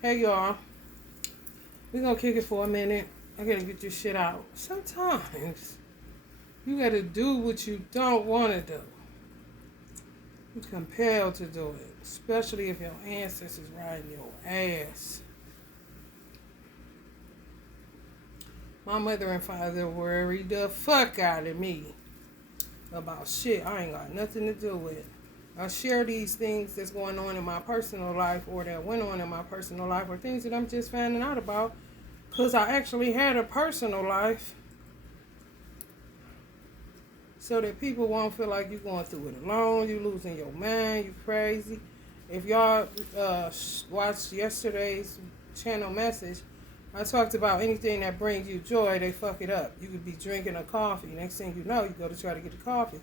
Hey y'all, we gonna kick it for a minute. I gotta get this shit out. Sometimes you gotta do what you don't wanna do. You're compelled to do it, especially if your ancestors riding your ass. My mother and father worried the fuck out of me about shit I ain't got nothing to do with. I share these things that's going on in my personal life or that went on in my personal life or things that I'm just finding out about because I actually had a personal life so that people won't feel like you're going through it alone, you losing your mind, you crazy. If y'all watched yesterday's channel message, I talked about anything that brings you joy, they fuck it up. You could be drinking a coffee. Next thing you know, you go to try to get the coffee.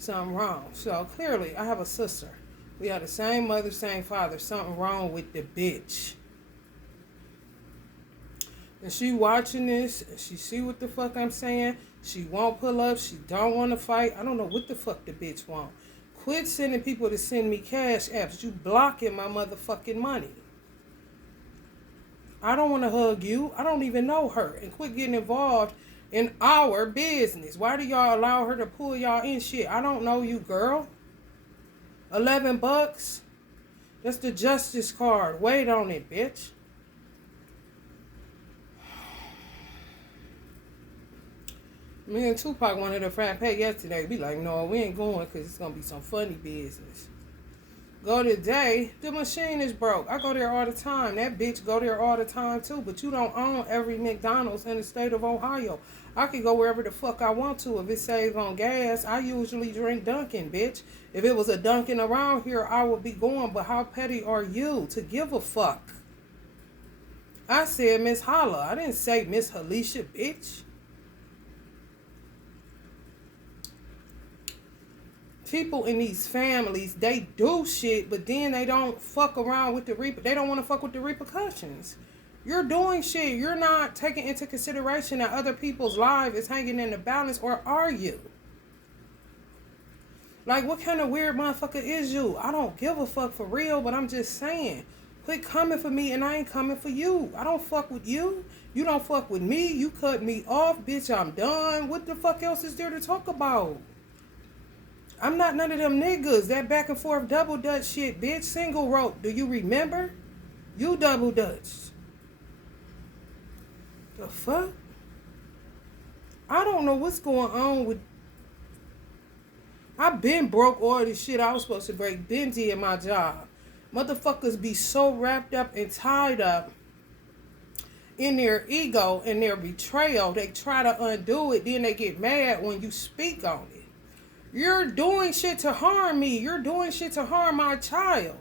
Something wrong. So clearly, I have a sister. We have the same mother, same father. Something wrong with the bitch. And she watching this, and she see what the fuck I'm saying. She won't pull up. She don't want to fight. I don't know what the fuck the bitch want. Quit sending people to send me cash apps. You blocking my motherfucking money. I don't want to hug you. I don't even know her. And quit getting involved in our business. Why do y'all allow her to pull y'all in shit? I don't know you, girl. $11? That's the justice card. Wait on it, bitch. Me and Tupac wanted a frappe yesterday. Be like, no, we ain't going because it's going to be some funny business. Go today, the machine is broke. I go there all the time. That bitch go there all the time too. But you don't own every McDonald's in the state of Ohio. I can go wherever the fuck I want to. If it saves on gas, I usually drink Dunkin', bitch. If it was a Dunkin' around here, I would be going. But how petty are you to give a fuck? I said Miss Holla. I didn't say Miss Halisha, bitch. People in these families, they do shit, but then they don't fuck around with they don't want to fuck with the repercussions. You're doing shit. You're not taking into consideration that other people's life is hanging in the balance, or are you? Like, what kind of weird motherfucker is you? I don't give a fuck for real, but I'm just saying. Quit coming for me and I ain't coming for you. I don't fuck with you. You don't fuck with me. You cut me off, bitch. I'm done. What the fuck else is there to talk about? I'm not none of them niggas. That back and forth double dutch shit, bitch. Single rope. Do you remember? You double dutch. The fuck? I don't know what's going on with... I been broke all this shit I was supposed to break. Been did my job. Motherfuckers be so wrapped up and tied up in their ego and their betrayal. They try to undo it. Then they get mad when you speak on it. You're doing shit to harm me. You're doing shit to harm my child.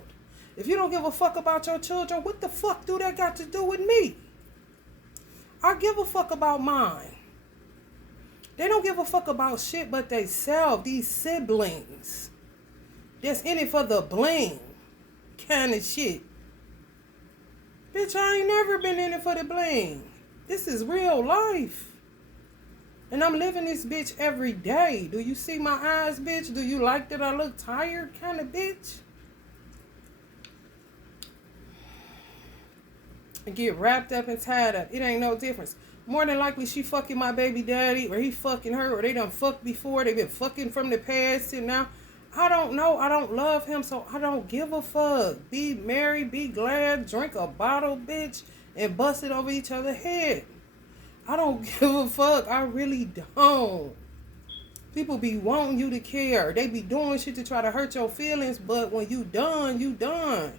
If you don't give a fuck about your children, what the fuck do that got to do with me? I give a fuck about mine. They don't give a fuck about shit but they self. These siblings. That's in it for the bling kind of shit. Bitch, I ain't never been in it for the bling. This is real life. And I'm living this bitch every day. Do you see my eyes, bitch? Do you like that I look tired kind of bitch? And get wrapped up and tied up. It ain't no difference. More than likely she fucking my baby daddy or he fucking her or they done fucked before. They been fucking from the past and now. I don't know. I don't love him, so I don't give a fuck. Be merry, be glad, drink a bottle, bitch, and bust it over each other's head. I don't give a fuck. I really don't. People be wanting you to care. They be doing shit to try to hurt your feelings, but when you done, you done.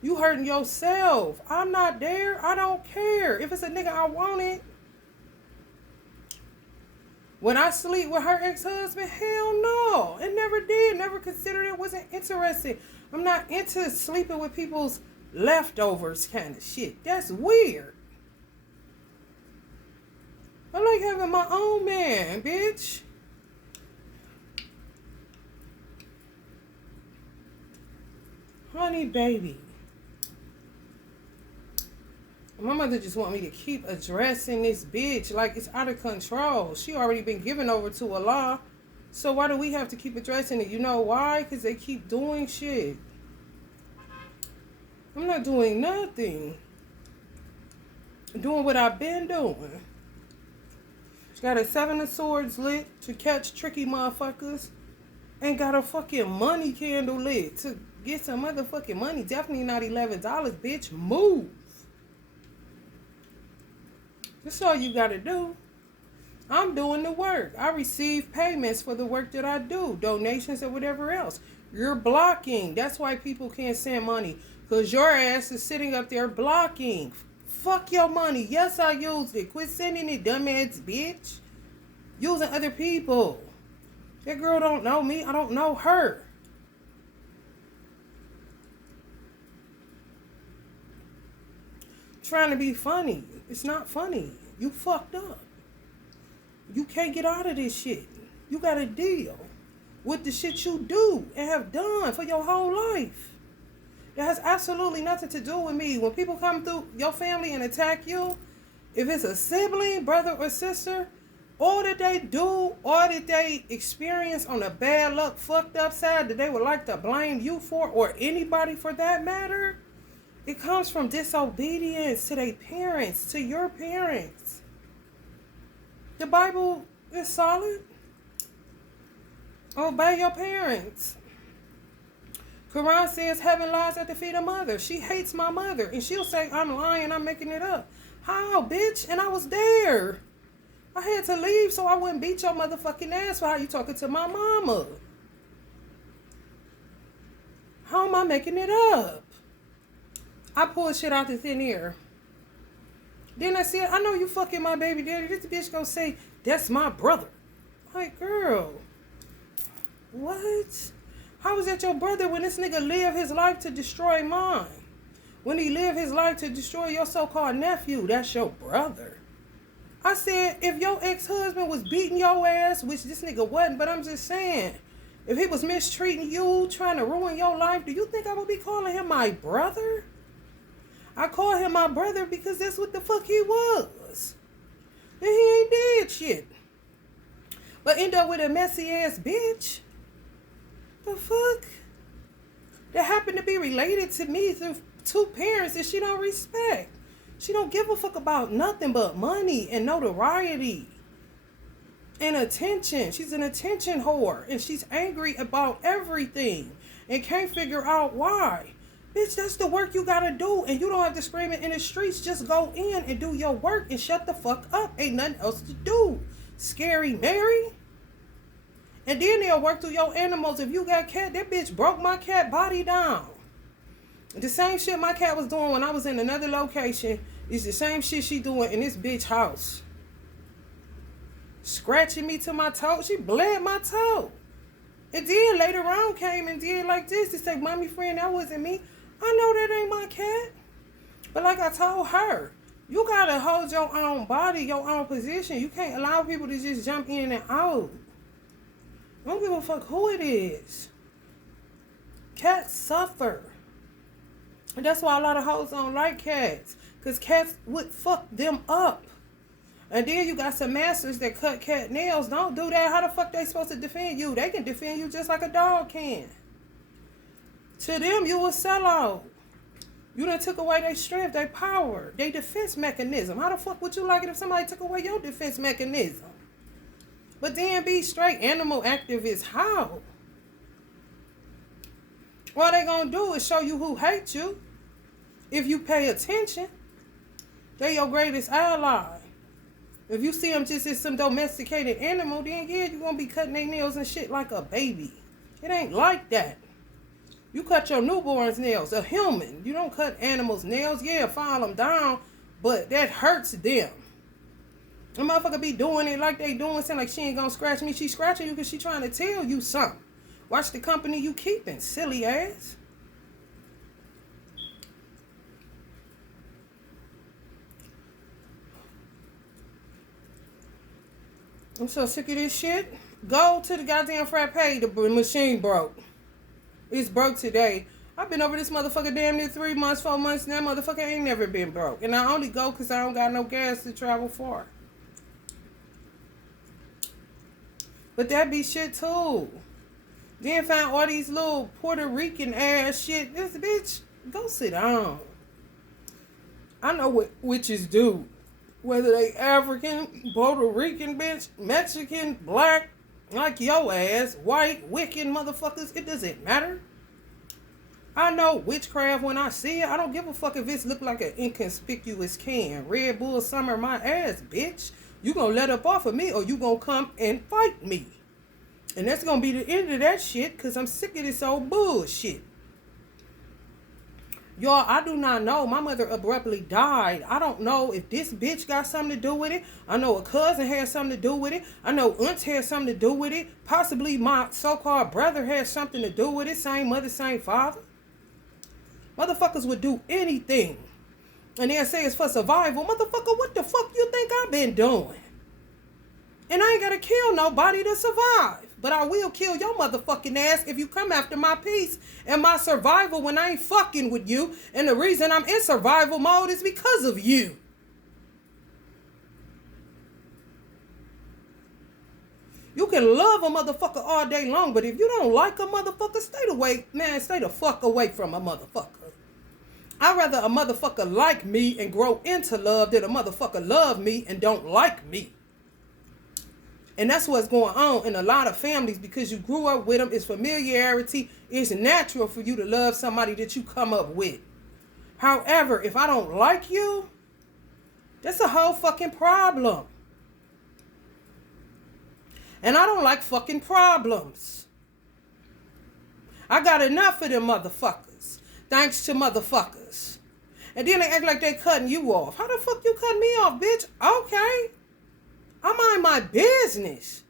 You hurting yourself. I'm not there. I don't care. If it's a nigga I want it. When I sleep with her ex-husband, hell no. It never did. Never considered it. Wasn't interested. I'm not into sleeping with people's leftovers kind of shit. That's weird. I like having my own man, bitch. Honey, baby. My mother just want me to keep addressing this bitch like it's out of control. She already been given over to Allah. So why do we have to keep addressing it? You know why? Because they keep doing shit. I'm not doing nothing. Doing what I've been doing. Got a 7 of Swords lit to catch tricky motherfuckers. Ain't got a fucking money candle lit to get some motherfucking money. Definitely not $11, bitch. Move. That's all you gotta do. I'm doing the work. I receive payments for the work that I do. Donations or whatever else. You're blocking. That's why people can't send money. Because your ass is sitting up there blocking. Fuck your money. Yes, I used it. Quit sending it, dumbass bitch. Using other people. That girl don't know me. I don't know her. Trying to be funny. It's not funny. You fucked up. You can't get out of this shit. You gotta deal with the shit you do and have done for your whole life. That has absolutely nothing to do with me. When people come through your family and attack you, if it's a sibling, brother or sister, all that they do, all that they experience on the bad luck, fucked up side that they would like to blame you for, or anybody for that matter, it comes from disobedience to their parents, to your parents. The Bible is solid. Obey your parents. Quran says heaven lies at the feet of mother. She hates my mother. And she'll say, I'm lying, I'm making it up. How, bitch? And I was there. I had to leave so I wouldn't beat your motherfucking ass for how you talking to my mama. How am I making it up? I pulled shit out the thin air. Then I said, I know you fucking my baby daddy. This bitch gonna say, that's my brother. Like, girl, what? How is that your brother when this nigga lived his life to destroy mine? When he lived his life to destroy your so-called nephew, that's your brother. I said, if your ex-husband was beating your ass, which this nigga wasn't, but I'm just saying, if he was mistreating you, trying to ruin your life, do you think I would be calling him my brother? I call him my brother because that's what the fuck he was. And he ain't did shit. But end up with a messy ass bitch. The fuck? That happened to be related to me through two parents that she don't respect. She don't give a fuck about nothing but money and notoriety and attention. She's an attention whore and she's angry about everything and can't figure out why. Bitch, that's the work you gotta do, and you don't have to scream it in the streets. Just go in and do your work and shut the fuck up. Ain't nothing else to do. Scary Mary. And then they'll work through your animals. If you got cat, that bitch broke my cat body down. The same shit my cat was doing when I was in another location is the same shit she doing in this bitch house. Scratching me to my toe. She bled my toe. And then later on came and did like this to say, mommy friend, that wasn't me. I know that ain't my cat. But like I told her, you gotta hold your own body, your own position. You can't allow people to just jump in and out. I don't give a fuck who it is. Cats suffer. And that's why a lot of hoes don't like cats. Because cats would fuck them up. And then you got some masters that cut cat nails. Don't do that. How the fuck they supposed to defend you? They can defend you just like a dog can. To them, you a sellout. You done took away their strength, their power, their defense mechanism. How the fuck would you like it if somebody took away your defense mechanism? But then be straight animal activists. How? All they gonna do is show you who hates you. If you pay attention, they your greatest ally. If you see them just as some domesticated animal, then yeah, you gonna be cutting their nails and shit like a baby. It ain't like that. You cut your newborn's nails, a human. You don't cut animals' nails. Yeah, file them down, but that hurts them. The motherfucker be doing it like they doing something like she ain't gonna scratch me. She scratching you because she trying to tell you something. Watch the company you keeping, silly ass. I'm so sick of this shit. Go to the goddamn frappe. The machine broke. It's broke today. I've been over this motherfucker damn near 3 months, 4 months, and that motherfucker ain't never been broke. And I only go because I don't got no gas to travel far. But that be shit too. Then find all these little Puerto Rican ass shit. This bitch, go sit down. I know what witches do. Whether they African, Puerto Rican, bitch, Mexican, black, like your ass, white, Wiccan motherfuckers, it doesn't matter. I know witchcraft when I see it. I don't give a fuck if it's look like an inconspicuous can. Red Bull Summer my ass, bitch. You gonna let up off of me or you gonna come and fight me. And that's gonna be the end of that shit because I'm sick of this old bullshit. Y'all, I do not know. My mother abruptly died. I don't know if this bitch got something to do with it. I know a cousin had something to do with it. I know aunts had something to do with it. Possibly my so-called brother had something to do with it. Same mother, same father. Motherfuckers would do anything. And they'll say it's for survival. Motherfucker, what the fuck you think I've been doing? And I ain't gotta kill nobody to survive. But I will kill your motherfucking ass if you come after my peace and my survival when I ain't fucking with you. And the reason I'm in survival mode is because of you. You can love a motherfucker all day long, but if you don't like a motherfucker, stay the fuck away from a motherfucker. I'd rather a motherfucker like me and grow into love than a motherfucker love me and don't like me. And that's what's going on in a lot of families because you grew up with them. It's familiarity. It's natural for you to love somebody that you come up with. However, if I don't like you, that's a whole fucking problem. And I don't like fucking problems. I got enough of them motherfuckers. Thanks to motherfuckers. And then they act like they cutting you off. How the fuck you cut me off, bitch? Okay. I mind my business.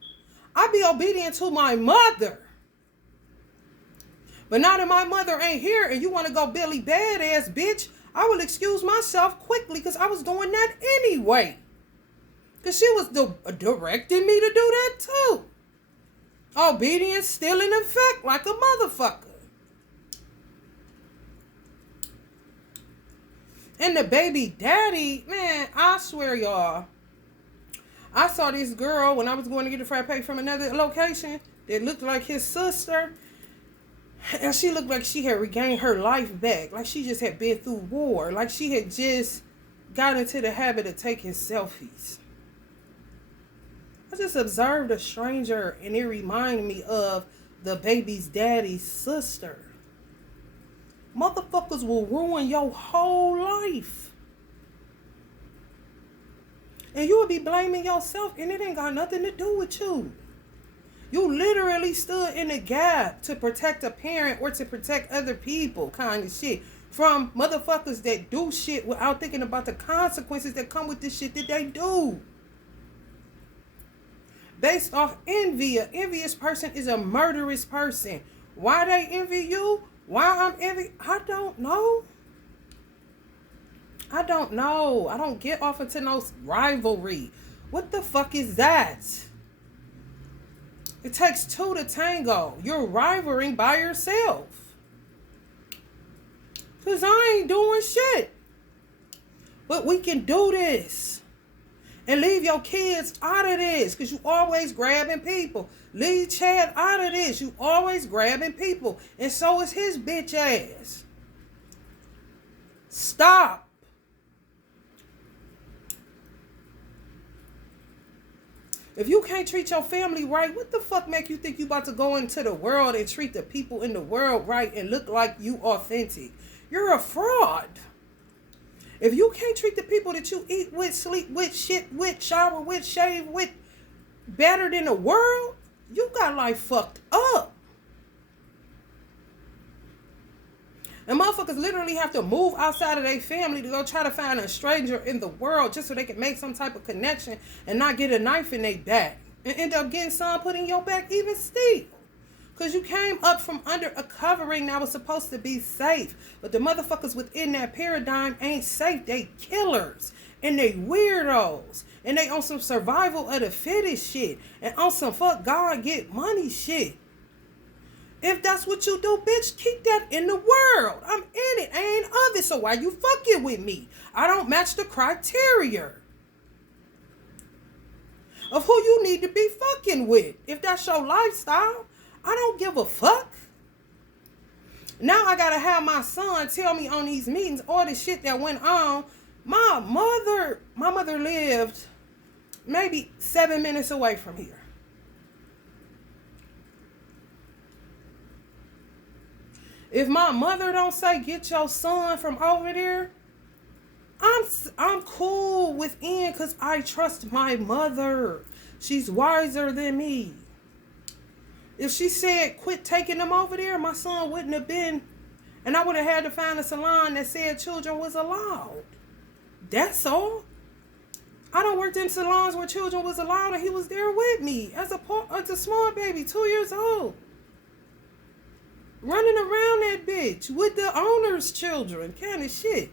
I be obedient to my mother. But now that my mother ain't here and you want to go Billy Badass, bitch, I will excuse myself quickly because I was doing that anyway. Because she was directing me to do that too. Obedience still in effect like a motherfucker. And the baby daddy, man, I swear y'all. I saw this girl when I was going to get a frappe from another location that looked like his sister. And she looked like she had regained her life back. Like she just had been through war. Like she had just got into the habit of taking selfies. I just observed a stranger and it reminded me of the baby's daddy's sister. Motherfuckers will ruin your whole life. And you will be blaming yourself and it ain't got nothing to do with you. You literally stood in the gap to protect a parent or to protect other people kind of shit. From motherfuckers that do shit without thinking about the consequences that come with the shit that they do. Based off envy. An envious person is a murderous person. Why they envy you? Why I'm envy? I don't know. I don't know. I don't get off into no rivalry. What the fuck is that? It takes two to tango. You're rivaling by yourself. Because I ain't doing shit. But we can do this. And leave your kids out of this. Because you always grabbing people. Leave Chad out of this. You always grabbing people. And so is his bitch ass. Stop. If you can't treat your family right, what the fuck make you think you about to go into the world and treat the people in the world right and look like you authentic? You're a fraud. If you can't treat the people that you eat with, sleep with, shit with, shower with, shave with better than the world, you got life fucked up. And motherfuckers literally have to move outside of their family to go try to find a stranger in the world just so they can make some type of connection and not get a knife in their back. And end up getting some put in your back even still. Because you came up from under a covering that was supposed to be safe. But the motherfuckers within that paradigm ain't safe. They killers. And they weirdos. And they on some survival of the fittest shit. And on some fuck God get money shit. If that's what you do, bitch, keep that in the world. I'm in it. I ain't of it. So why you fucking with me? I don't match the criteria of who you need to be fucking with. If that's your lifestyle, I don't give a fuck. Now I gotta have my son tell me on these meetings all the shit that went on My mother lived maybe 7 minutes away from here. If my mother don't say get your son from over there, I'm cool with Ian because I trust my mother. She's wiser than me. If she said quit taking them over there, my son wouldn't have been, and I would have had to find a salon that said children was allowed. That's all. I done worked in salons where children was allowed, and he was there with me as a small baby, 2 years old. Running around that bitch with the owner's children. Kind of shit.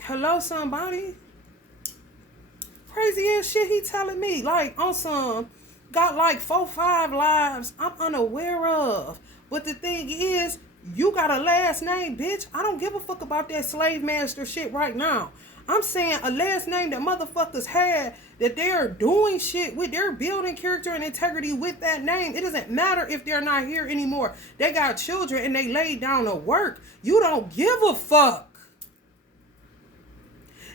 Hello, somebody. Crazy ass shit he telling me. Like, on some, got like 4-5 lives I'm unaware of. But the thing is, you got a last name, bitch. I don't give a fuck about that slave master shit right now. I'm saying a last name that motherfuckers had, that they're doing shit with, they're building character and integrity with that name. It doesn't matter if they're not here anymore. They got children and they laid down to work. You don't give a fuck.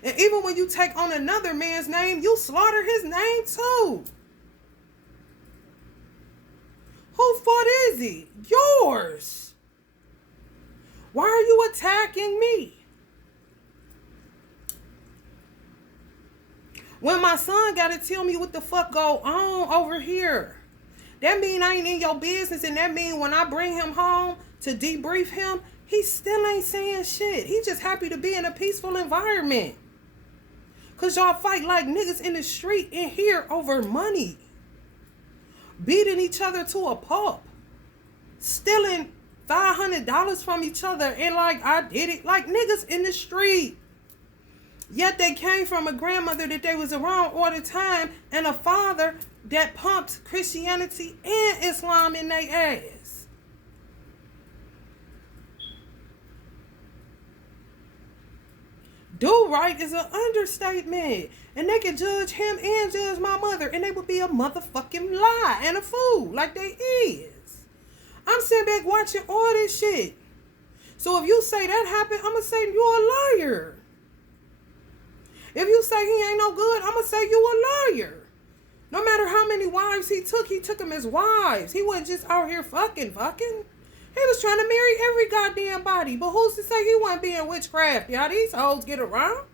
And even when you take on another man's name, you slaughter his name too. Whose fault is it? Yours. Why are you attacking me? When my son got to tell me what the fuck go on over here, that mean I ain't in your business, and that mean when I bring him home to debrief him, he still ain't saying shit. He just happy to be in a peaceful environment. Because y'all fight like niggas in the street in here over money. Beating each other to a pulp. Stealing $500 from each other and like I did it. Like niggas in the street. Yet they came from a grandmother that they was around all the time and a father that pumped Christianity and Islam in their ass. Do right is an understatement. And they can judge him and judge my mother, and they would be a motherfucking lie and a fool like they is. I'm sitting back watching all this shit. So if you say that happened, I'm going to say you're a liar. If you say he ain't no good, I'm going to say you a liar. No matter how many wives he took them as wives. He wasn't just out here fucking. He was trying to marry every goddamn body. But who's to say he wasn't being witchcraft? Y'all, these hoes get around.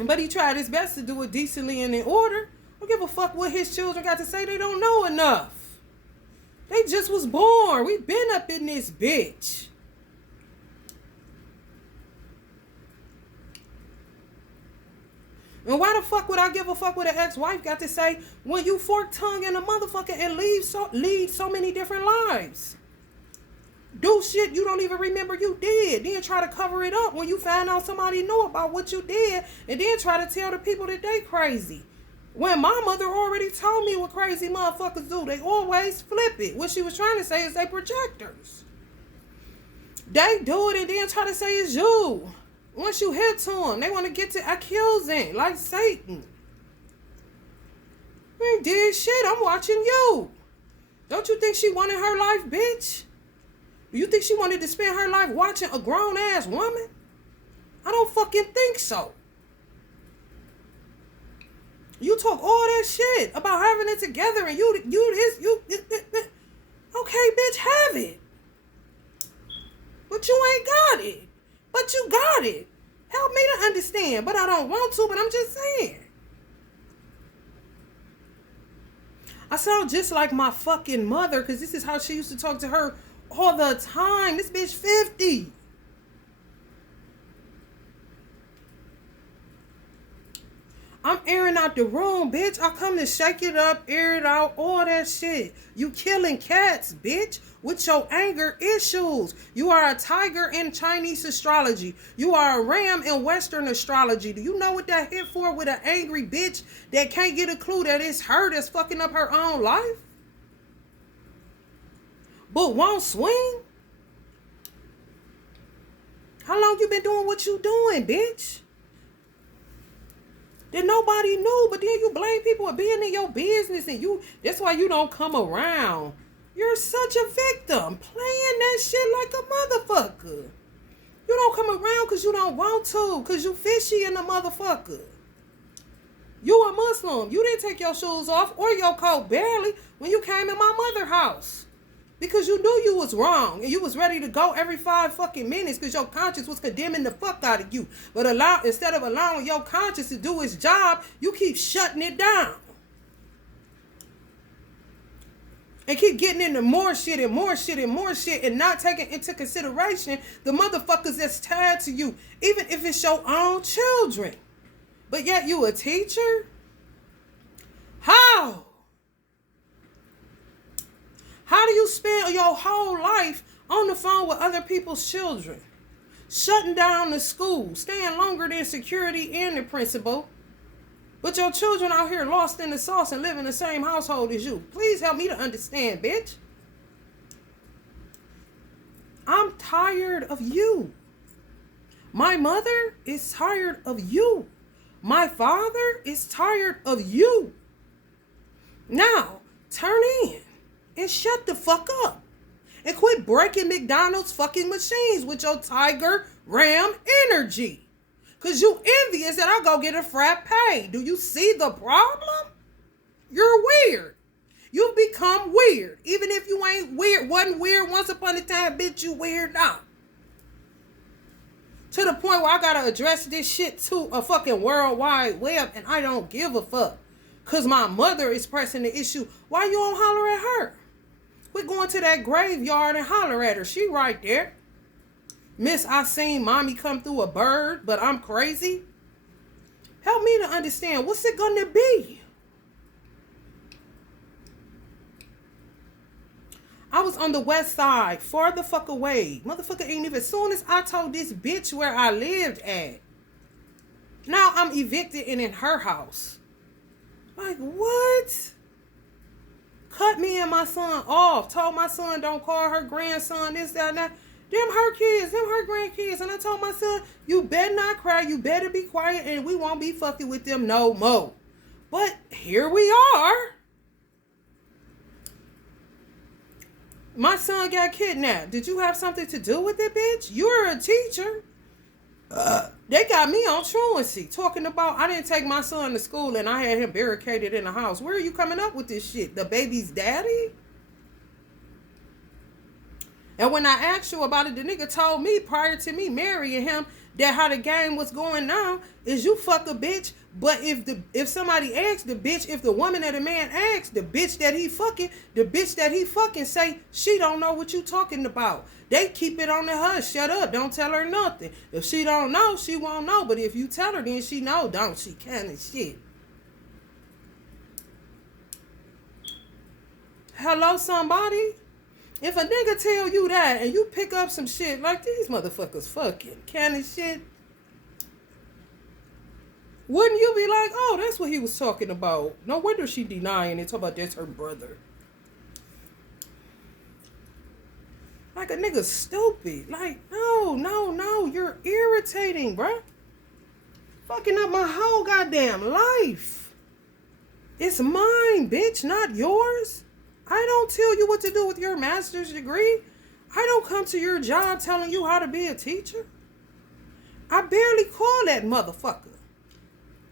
But he tried his best to do it decently and in order. Don't give a fuck what his children got to say. They don't know enough. They just was born. We been up in this bitch. And why the fuck would I give a fuck what an ex-wife got to say when you fork tongue in a motherfucker and lead so many different lives? Do shit you don't even remember you did. Then try to cover it up when you find out somebody knew about what you did. And then try to tell the people that they crazy. When my mother already told me what crazy motherfuckers do. They always flip it. What she was trying to say is they projectors. They do it and then try to say it's you. Once you hit to them, they want to get to accusing, like Satan. You ain't did shit, I'm watching you. Don't you think she wanted her life, bitch? Do you think she wanted to spend her life watching a grown-ass woman? I don't fucking think so. You talk all that shit about having it together and you okay, bitch, have it. But you ain't got it. But you got it. Help me to understand. But I don't want to, but I'm just saying. I sound just like my fucking mother because this is how she used to talk to her all the time. This bitch 50. I'm airing out the room, bitch. I come to shake it up, air it out, all that shit. You killing cats, bitch, with your anger issues. You are a tiger in Chinese astrology. You are a ram in Western astrology. Do you know what that hit for with an angry bitch that can't get a clue that it's her that's fucking up her own life? But won't swing? How long you been doing what you doing, bitch? That nobody knew, but then you blame people for being in your business and that's why you don't come around. You're such a victim, playing that shit like a motherfucker. come around because you don't want to. Because you fishy in the motherfucker. You a Muslim. You didn't take your shoes off or your coat barely when you came in my mother's house. Because you knew you was wrong. And you was ready to go every 5 fucking minutes because your conscience was condemning the fuck out of you. But instead of allowing your conscience to do its job, you keep shutting it down. And keep getting into more shit and more shit and more shit and not taking into consideration the motherfuckers that's tied to you. Even if it's your own children. But yet you a teacher? How? How do you spend your whole life on the phone with other people's children? Shutting down the school, staying longer than security and the principal. But your children out here lost in the sauce and live in the same household as you. Please help me to understand, bitch. I'm tired of you. My mother is tired of you. My father is tired of you. Now, turn in and shut the fuck up. And quit breaking McDonald's fucking machines with your Tiger Ram energy. Because you envious that I go get a frappe. Do you see the problem? You're weird. You've become weird. Even if you ain't weird, wasn't weird once upon a time, bitch, you weird now. To the point where I gotta address this shit to a fucking World Wide Web and I don't give a fuck. Cause my mother is pressing the issue. Why you don't holler at her? Quit going to that graveyard and holler at her. She right there. Miss, I seen mommy come through a bird, but I'm crazy. Help me to understand. What's it gonna be? I was on the west side, far the fuck away. Motherfucker ain't even, as soon as I told this bitch where I lived at. Now I'm evicted and in her house. Like, what? Cut me and my son off. Told my son don't call her grandson this, that, and that. Them her kids, them her grandkids. And I told my son, you better not cry. You better be quiet and we won't be fucking with them no more. But here we are. My son got kidnapped. Did you have something to do with it, bitch? You're a teacher. They got me on truancy. Talking about I didn't take my son to school and I had him barricaded in the house. Where are you coming up with this shit? The baby's daddy? And when I asked you about it, the nigga told me prior to me marrying him that how the game was going now is you fuck a bitch. But if somebody asks the bitch, if the woman that a man asks, the bitch that he fucking say, she don't know what you talking about. They keep it on the hush. Shut up. Don't tell her nothing. If she don't know, she won't know. But if you tell her, then she know, don't she? Kind of shit. Hello, somebody? If a nigga tell you that and you pick up some shit like these motherfuckers fucking kind of shit, wouldn't you be like, oh, that's what he was talking about? No wonder she denying it. Talk about that's her brother. Like a nigga stupid. Like, no, you're irritating, bruh. Fucking up my whole goddamn life. It's mine, bitch, not yours. I don't tell you what to do with your master's degree. I don't come to your job telling you how to be a teacher. I barely call that motherfucker.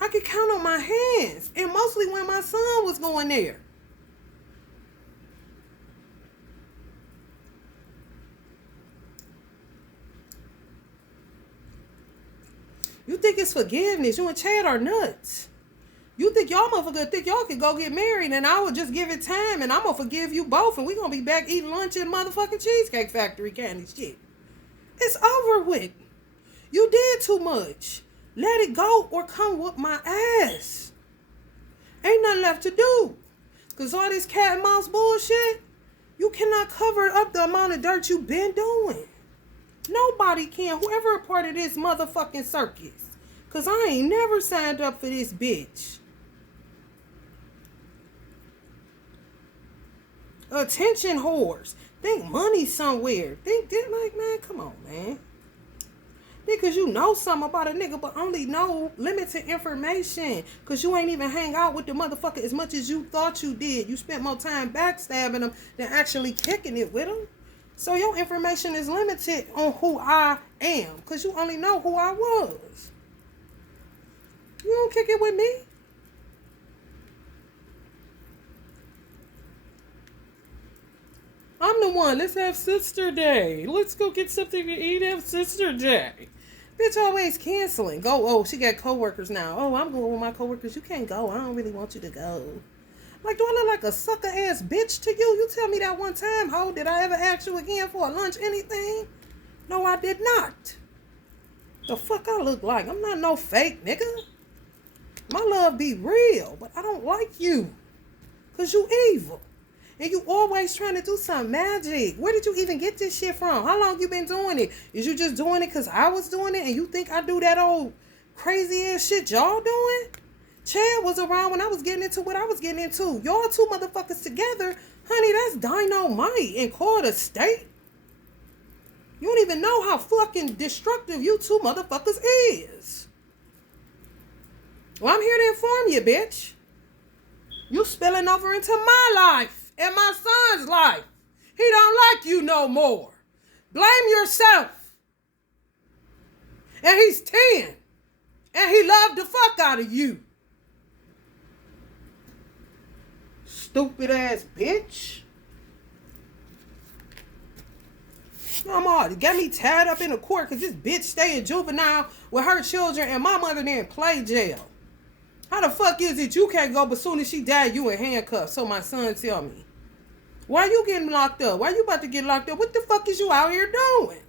I could count on my hands. And mostly when my son was going there. You think it's forgiveness. You and Chad are nuts. You think y'all motherfuckers think y'all can go get married and I would just give it time and I'm going to forgive you both and we going to be back eating lunch in motherfucking Cheesecake Factory kind of shit. It's over with. You did too much. Let it go or come whoop my ass. Ain't nothing left to do. Because all this cat and mouse bullshit, you cannot cover up the amount of dirt you've been doing. Nobody can. Whoever a part of this motherfucking circus. Because I ain't never signed up for this bitch. Attention whores. Think money somewhere. Think that, like, man, come on, man. Because you know something about a nigga, but only know limited information. Because you ain't even hang out with the motherfucker as much as you thought you did. You spent more time backstabbing him than actually kicking it with him. So your information is limited on who I am, because you only know who I was. You don't kick it with me. I'm the one. Let's have sister day. Let's go get something to eat. Have sister day. Bitch always canceling. Go. Oh, she got coworkers now. Oh, I'm going with my coworkers. You can't go. I don't really want you to go. Like, do I look like a sucker ass bitch to you? You tell me that one time. How did I ever ask you again for a lunch anything? No, I did not. The fuck I look like? I'm not no fake nigga. My love be real, but I don't like you. Because you evil. And you always trying to do some magic. Where did you even get this shit from? How long you been doing it? Is you just doing it because I was doing it and you think I do that old crazy ass shit y'all doing? Chad was around when I was getting into what I was getting into. Y'all two motherfuckers together, honey, that's dynamite and called a state. You don't even know how fucking destructive you two motherfuckers is. Well, I'm here to inform you, bitch. You spilling over into my life. And my son's life. He don't like you no more. Blame yourself. And he's 10. And he loved the fuck out of you. Stupid ass bitch. I'm all got me tied up in the court because this bitch stay in juvenile with her children and my mother didn't play jail. How the fuck is it you can't go, but soon as she died, you in handcuffs? So my son tell me. Why you getting locked up? Why you about to get locked up? What the fuck is you out here doing?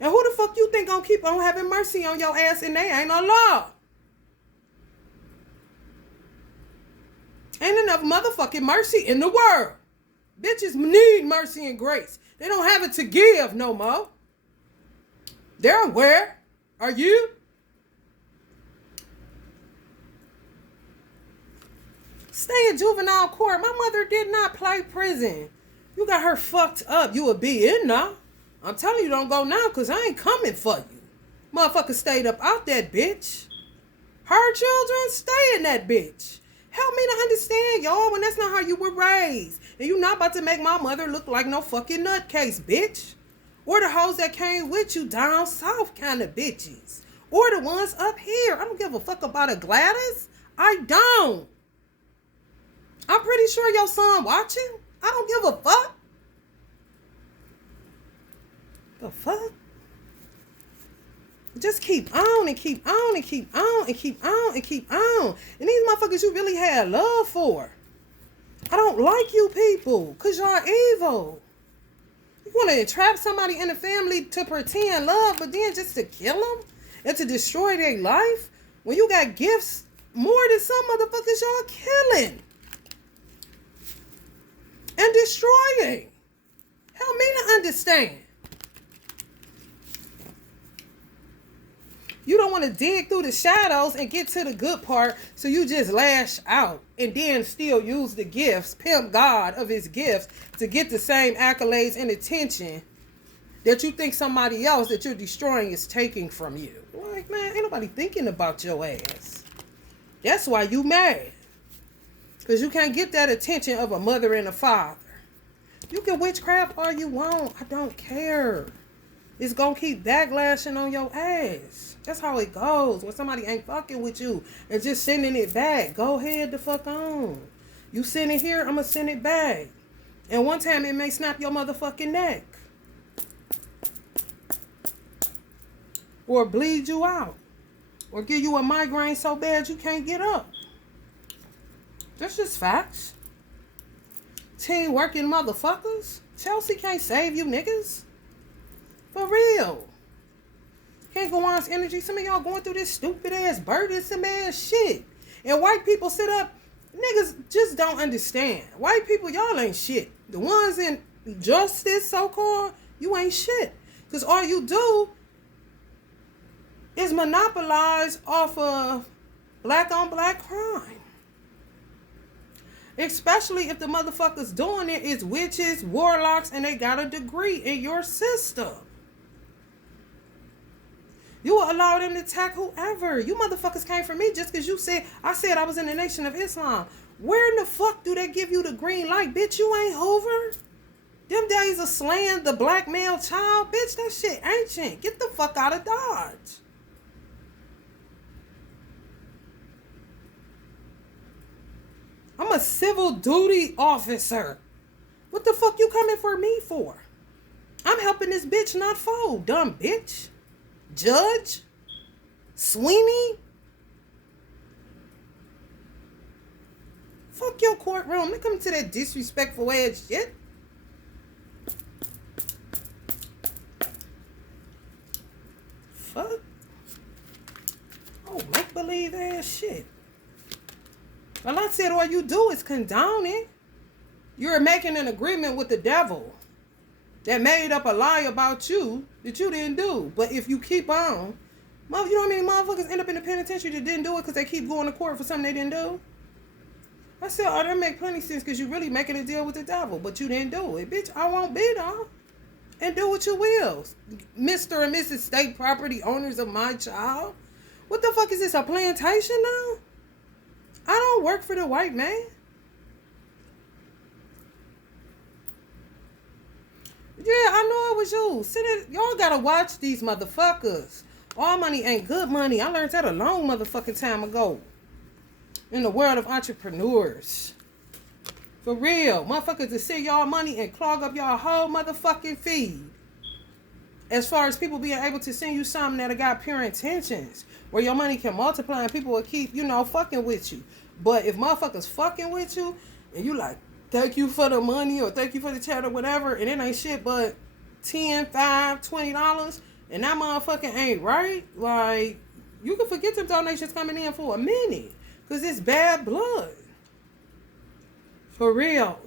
And who the fuck you think gonna keep on having mercy on your ass and they ain't no law? Ain't enough motherfucking mercy in the world. Bitches need mercy and grace. They don't have it to give no more. They're aware. Are you? Stay in juvenile court. My mother did not play prison. You got her fucked up. You will be in now. I'm telling you, don't go now because I ain't coming for you. Motherfucker stayed up out that bitch. Her children stay in that bitch. Help me to understand, y'all, when that's not how you were raised. And you not about to make my mother look like no fucking nutcase, bitch. Or the hoes that came with you down south kind of bitches. Or the ones up here. I don't give a fuck about a Gladys. I don't. I'm pretty sure your son watching. I don't give a fuck. The fuck? Just keep on and keep on and keep on and keep on and keep on. And these motherfuckers you really had love for. I don't like you people because y'all evil. You want to entrap somebody in the family to pretend love, but then just to kill them and to destroy their life when you got gifts more than some motherfuckers y'all killing and destroying. Help me to understand. You don't want to dig through the shadows and get to the good part, so you just lash out and then still use the gifts, pimp God of his gifts, to get the same accolades and attention that you think somebody else that you're destroying is taking from you. Like, man, ain't nobody thinking about your ass. That's why you mad. Because you can't get that attention of a mother and a father. You can witchcraft all you want. I don't care. It's going to keep backlashing on your ass. That's how it goes. When somebody ain't fucking with you and just sending it back, go ahead the fuck on. You send it here, I'm going to send it back. And one time it may snap your motherfucking neck. Or bleed you out. Or give you a migraine so bad you can't get up. That's just facts. Team working motherfuckers. Chelsea can't save you niggas. For real. Can't go on energy. Some of y'all going through this stupid ass burdensome ass shit. And white people sit up. Niggas just don't understand. White people, y'all ain't shit. The ones in justice, so-called, you ain't shit. Because all you do is monopolize off of black on black crime. Especially if the motherfuckers doing it is witches, warlocks, and they got a degree in your system. You will allow them to attack whoever. You motherfuckers came for me just because you said, I said I was in the Nation of Islam. Where in the fuck do they give you the green light? Bitch, you ain't Hoover. Them days of slaying the black male child, bitch, that shit ancient. Get the fuck out of Dodge. I'm a civil duty officer. What the fuck you coming for me for? I'm helping this bitch not fold, dumb bitch. Judge? Sweeney? Fuck your courtroom. They come to that disrespectful ass shit. Fuck. Oh, make-believe ass shit. Well, I said all you do is condone it. You're making an agreement with the devil that made up a lie about you that you didn't do. But if you keep on, you know how many motherfuckers end up in the penitentiary that didn't do it because they keep going to court for something they didn't do? I said, oh, that make plenty sense because you're really making a deal with the devil, but you didn't do it. Bitch, I won't bid on. And do what you will. Mr. and Mrs. State property owners of my child. What the fuck is this, a plantation now? I don't work for the white man. Yeah, I know it was you. Y'all gotta watch these motherfuckers. All money ain't good money. I learned that a long motherfucking time ago. In the world of entrepreneurs. For real. Motherfuckers to send y'all money and clog up y'all whole motherfucking feed. As far as people being able to send you something that got pure intentions. Where your money can multiply and people will keep, fucking with you. But if motherfuckers fucking with you and you like, thank you for the money or thank you for the chat or whatever, and it ain't shit but $10, $5, $20, and that motherfucking ain't right, like, you can forget them donations coming in for a minute. Because it's bad blood. For real.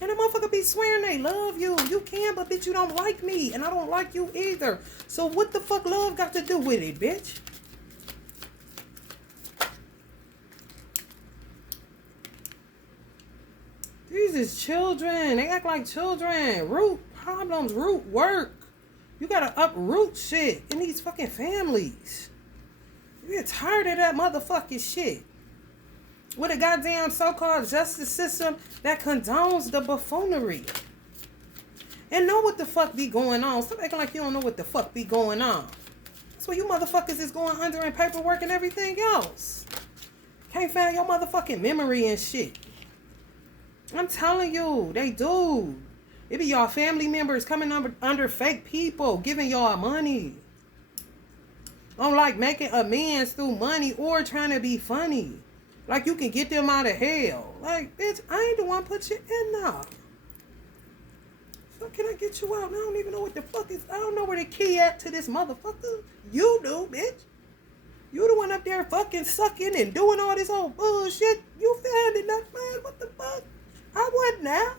Can a motherfucker be swearing they love you? You can, but bitch, you don't like me. And I don't like you either. So what the fuck love got to do with it, bitch? These is children. They act like children. Root problems, root work. You gotta uproot shit in these fucking families. You get tired of that motherfucking shit. With a goddamn so-called justice system that condones the buffoonery. And know what the fuck be going on. Stop acting like you don't know what the fuck be going on. That's why you motherfuckers is going under in paperwork and everything else. Can't find your motherfucking memory and shit. I'm telling you, they do. It be y'all family members coming under fake people, giving y'all money. I'm like making amends through money or trying to be funny. Like you can get them out of hell. Like, bitch, I ain't the one put you in there. So can I get you out? I don't even know what the fuck is. I don't know where the key at to this motherfucker. You do, bitch. You the one up there fucking sucking and doing all this old bullshit. You found it, not man. What the fuck? I wasn't now.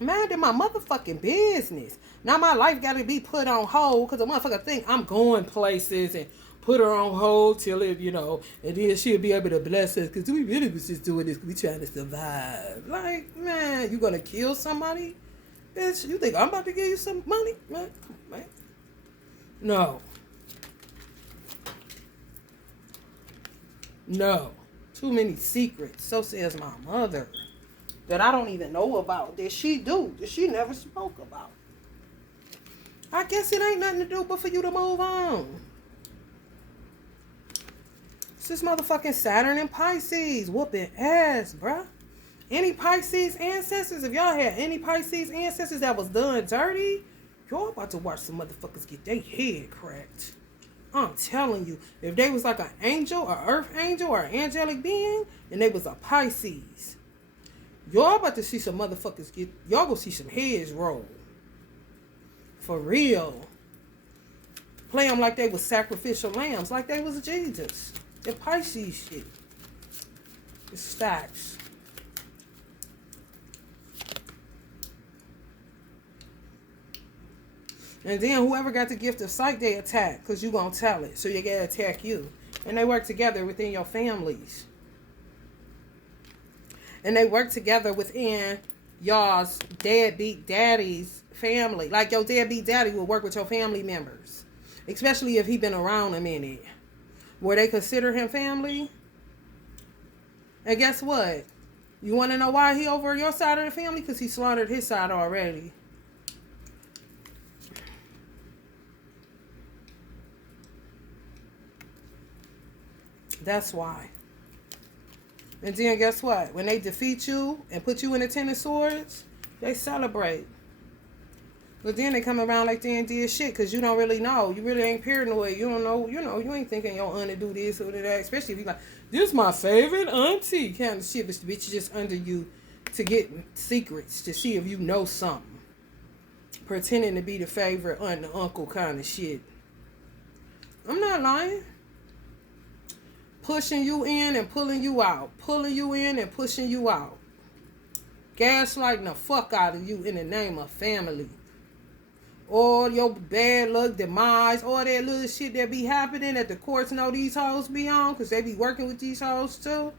Minding my motherfucking business. Now my life got to be put on hold because the motherfucker think I'm going places and put her on hold till it, and then she'll be able to bless us because we really was just doing this because we trying to survive. Like, man, you gonna kill somebody? Bitch, you think I'm about to give you some money? Man, come on, man. No. No. Too many secrets, so says my mother, that I don't even know about, that she do, that she never spoke about. I guess it ain't nothing to do but for you to move on. It's this motherfucking Saturn and Pisces whooping ass, bruh. Any Pisces ancestors, if y'all had any Pisces ancestors that was done dirty, y'all about to watch some motherfuckers get their head cracked. I'm telling you, if they was like an angel, an earth angel, or an angelic being, and they was a Pisces, y'all about to see some motherfuckers y'all gonna see some heads roll. For real. Play them like they was sacrificial lambs, like they was Jesus. The Pisces shit. It's stacks. And then whoever got the gift of sight, they attack. Because you going to tell it. So you got to attack you. And they work together within your families. And they work together within y'all's deadbeat daddies family. Like your deadbeat daddy will work with your family members. Especially if he been around a minute. Where they consider him family. And guess what? You want to know why he over your side of the family? Because he slaughtered his side already. That's why. And then guess what? When they defeat you and put you in the Ten of Swords, they celebrate. But then they come around like they ain't did shit because you don't really know. You really ain't paranoid. You don't know. You ain't thinking your aunt to do this or that. Especially if you like, this is my favorite auntie kind of shit. But the bitch is just under you to get secrets to see if you know something. Pretending to be the favorite aunt and uncle kind of shit. I'm not lying. Pushing you in and pulling you out. Pulling you in and pushing you out. Gaslighting the fuck out of you in the name of family. All your bad luck, demise, all that little shit that be happening that the courts know these hoes be on. Because they be working with these hoes too.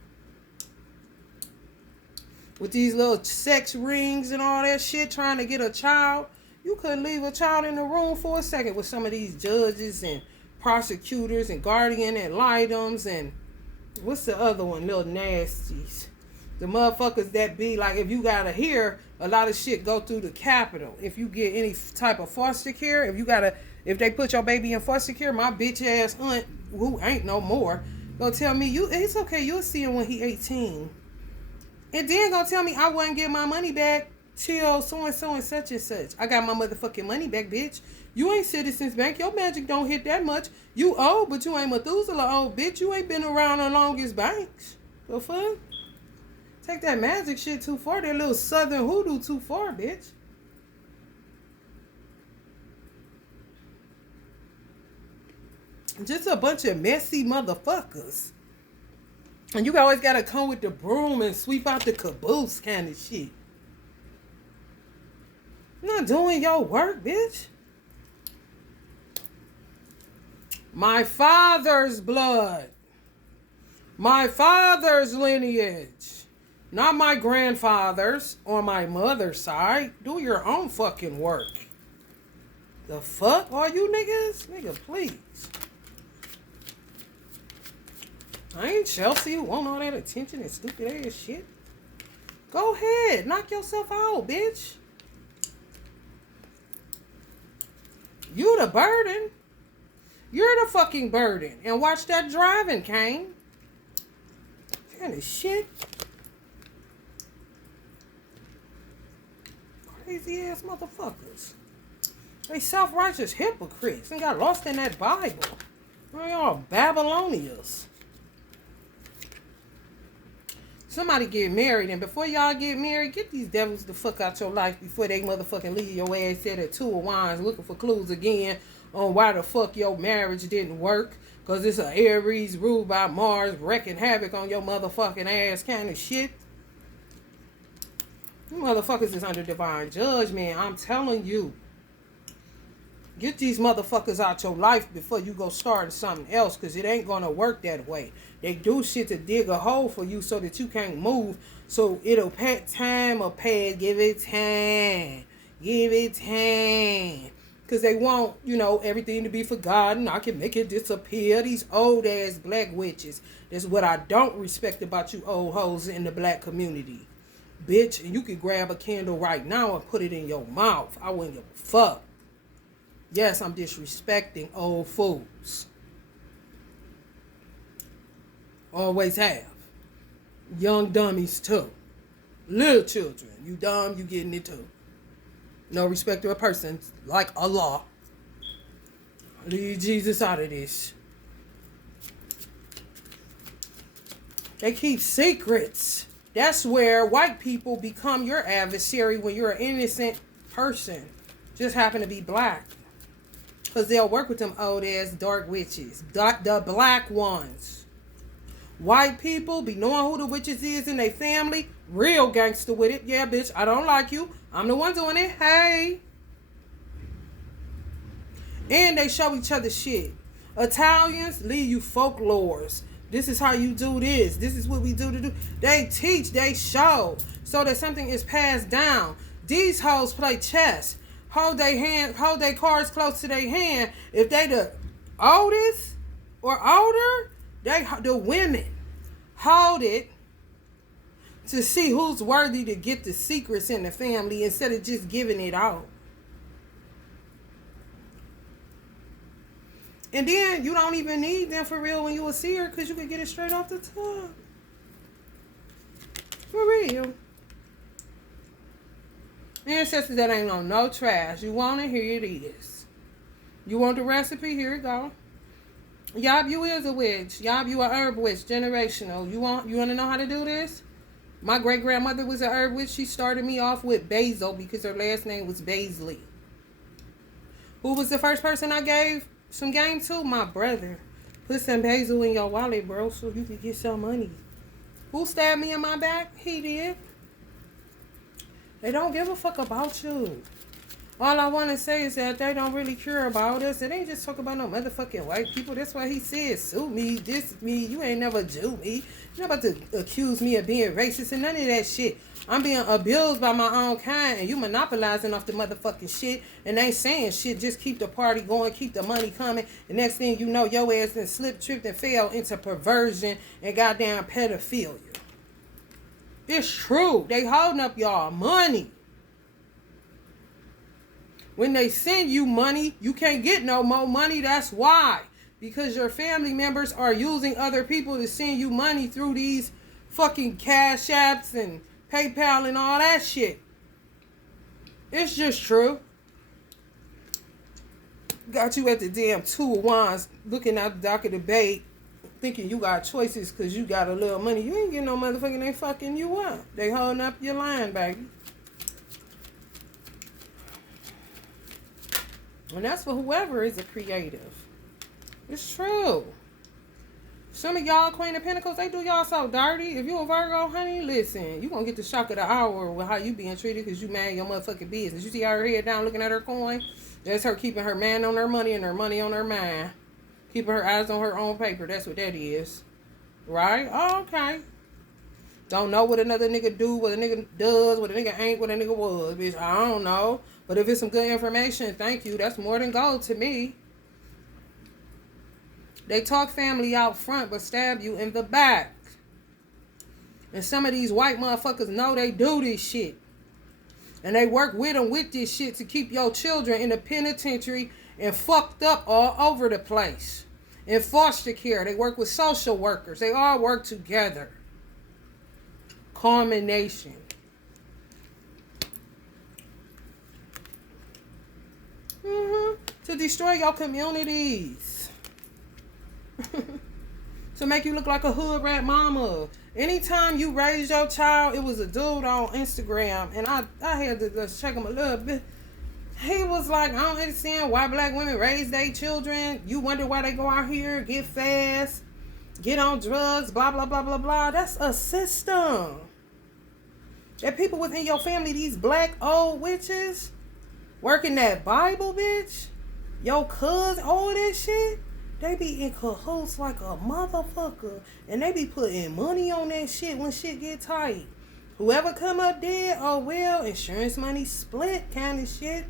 With these little sex rings and all that shit. Trying to get a child. You couldn't leave a child in the room for a second with some of these judges and prosecutors and guardian ad litems and what's the other one? Little nasties. The motherfuckers that be like, if you gotta hear a lot of shit go through the Capitol. If you get any type of foster care, if they put your baby in foster care, my bitch ass aunt, who ain't no more, gonna tell me, it's okay, you'll see him when he 18. And then gonna tell me I wouldn't get my money back till so-and-so and such and such. I got my motherfucking money back, bitch. You ain't Citizens Bank. Your magic don't hit that much. You old, but you ain't Methuselah old, bitch. You ain't been around the longest banks. The fuck? Take that magic shit too far. That little southern hoodoo too far, bitch. Just a bunch of messy motherfuckers. And you always gotta come with the broom and sweep out the caboose kind of shit. You're not doing your work, bitch. My father's blood. My father's lineage. Not my grandfather's or my mother's side. Do your own fucking work. The fuck? All you niggas? Nigga, please. I ain't Chelsea who want all that attention and stupid ass shit. Go ahead. Knock yourself out, bitch. You the burden. You're the fucking burden. And watch that driving, Kane. Kind of shit. Crazy ass motherfuckers. They self-righteous hypocrites and got lost in that Bible. They all Babylonians. Somebody get married, and before y'all get married, get these devils the fuck out your life before they motherfucking leave your ass at a two of wands looking for clues again on why the fuck your marriage didn't work. Cause it's a Aries ruled by Mars wrecking havoc on your motherfucking ass kind of shit. You motherfuckers is under divine judgment. I'm telling you. Get these motherfuckers out your life before you go starting something else, because it ain't going to work that way. They do shit to dig a hole for you so that you can't move. So it'll pay time or pay. Give it time. Give it time. Because they want, everything to be forgotten. I can make it disappear. These old ass black witches. That's what I don't respect about you old hoes in the black community. Bitch, and you can grab a candle right now and put it in your mouth. I wouldn't give a fuck. Yes, I'm disrespecting old fools. Always have. Young dummies too. Little children. You dumb, you getting it too. No respect to a person like Allah. Leave Jesus out of this. They keep secrets. That's where white people become your adversary when you're an innocent person. Just happen to be black. Because they'll work with them old ass dark witches. The black ones. White people be knowing who the witches is in their family. Real gangster with it. Yeah, bitch, I don't like you. I'm the one doing it. Hey. And they show each other shit. Italians leave you folklores. This is how you do this. This is what we do to do. They teach, they show. So that something is passed down. These hoes play chess. hold their cards close to their hand. If they the oldest or older, the women hold it to see who's worthy to get the secrets in the family instead of just giving it out. And then you don't even need them for real when you a seer, because you can get it straight off the top. For real. Ancestors, that ain't on no trash. You want it? Here it is. You want the recipe? Here it go. Yup, you is a witch. Yup, you a herb witch, generational. You want to know how to do this? My great grandmother was a herb witch. She started me off with basil because her last name was Baisley. Who was the first person I gave some game to? My brother. Put some basil in your wallet, bro, so you can get some money. Who stabbed me in my back? He did. They don't give a fuck about you. All I want to say is that they don't really care about us. It ain't just talk about no motherfucking white people. That's why he said, sue me, diss me. You ain't never Jew me. You're not about to accuse me of being racist and none of that shit. I'm being abused by my own kind, and you monopolizing off the motherfucking shit and ain't saying shit. Just keep the party going, keep the money coming. The next thing you know, your ass done slipped, tripped, and fell into perversion and goddamn pedophilia. It's true. They holding up y'all money. When they send you money, you can't get no more money. That's why. Because your family members are using other people to send you money through these fucking Cash Apps and PayPal and all that shit. It's just true. Got you at the damn Two of Wands looking out the dock of the bay thinking you got choices because you got a little money. You ain't getting no motherfucking, they fucking you up. They holding up your line, baby. And that's for whoever is a creative. It's true. Some of y'all Queen of Pentacles, they do y'all so dirty. If you a Virgo, honey, listen. You gonna get the shock of the hour with how you being treated because you mad your motherfucking business. You see her head down looking at her coin? That's her keeping her man on her money and her money on her mind. Keeping her eyes on her own paper. That's what that is. Right? Oh, okay. Don't know what another nigga do, what a nigga does, what a nigga ain't, what a nigga was. Bitch, I don't know. But if it's some good information, thank you. That's more than gold to me. They talk family out front, but stab you in the back. And some of these white motherfuckers know they do this shit. And they work with them with this shit to keep your children in the penitentiary and fucked up all over the place. In foster care, they work with social workers. They all work together. Culmination. To destroy your communities. To make you look like a hood rat mama. Anytime you raise your child, it was a dude on Instagram, and I had to just check him a little bit. He was like, I don't understand why black women raise their children. You wonder why they go out here, get fast, get on drugs, blah, blah, blah, blah, blah. That's a system. That people within your family, these black old witches, working that Bible, bitch, your cousin, all that shit, they be in cahoots like a motherfucker. And they be putting money on that shit when shit get tight. Whoever come up dead, oh well, insurance money split kind of shit.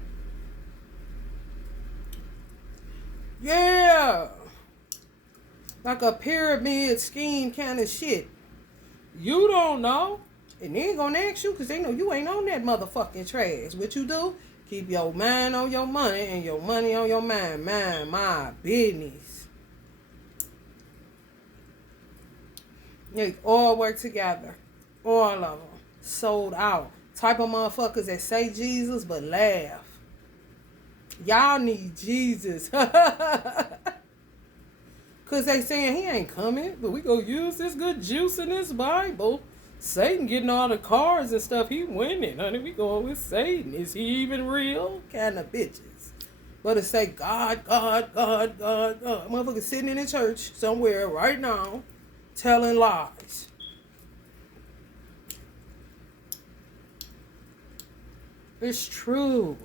Yeah. Like a pyramid scheme kind of shit. You don't know. And they ain't gonna ask you because they know you ain't on that motherfucking trash. What you do? Keep your mind on your money and your money on your mind. Mind my business. They all work together. All of them. Sold out. Type of motherfuckers that say Jesus but laugh. Y'all need Jesus. Because they saying he ain't coming, but we gonna use this good juice in this Bible. Satan getting all the cards and stuff, he winning, honey. We going with Satan. Is he even real? Kind of bitches. But to say God, God, God, God, God. Motherfucker sitting in a church somewhere right now telling lies. It's true.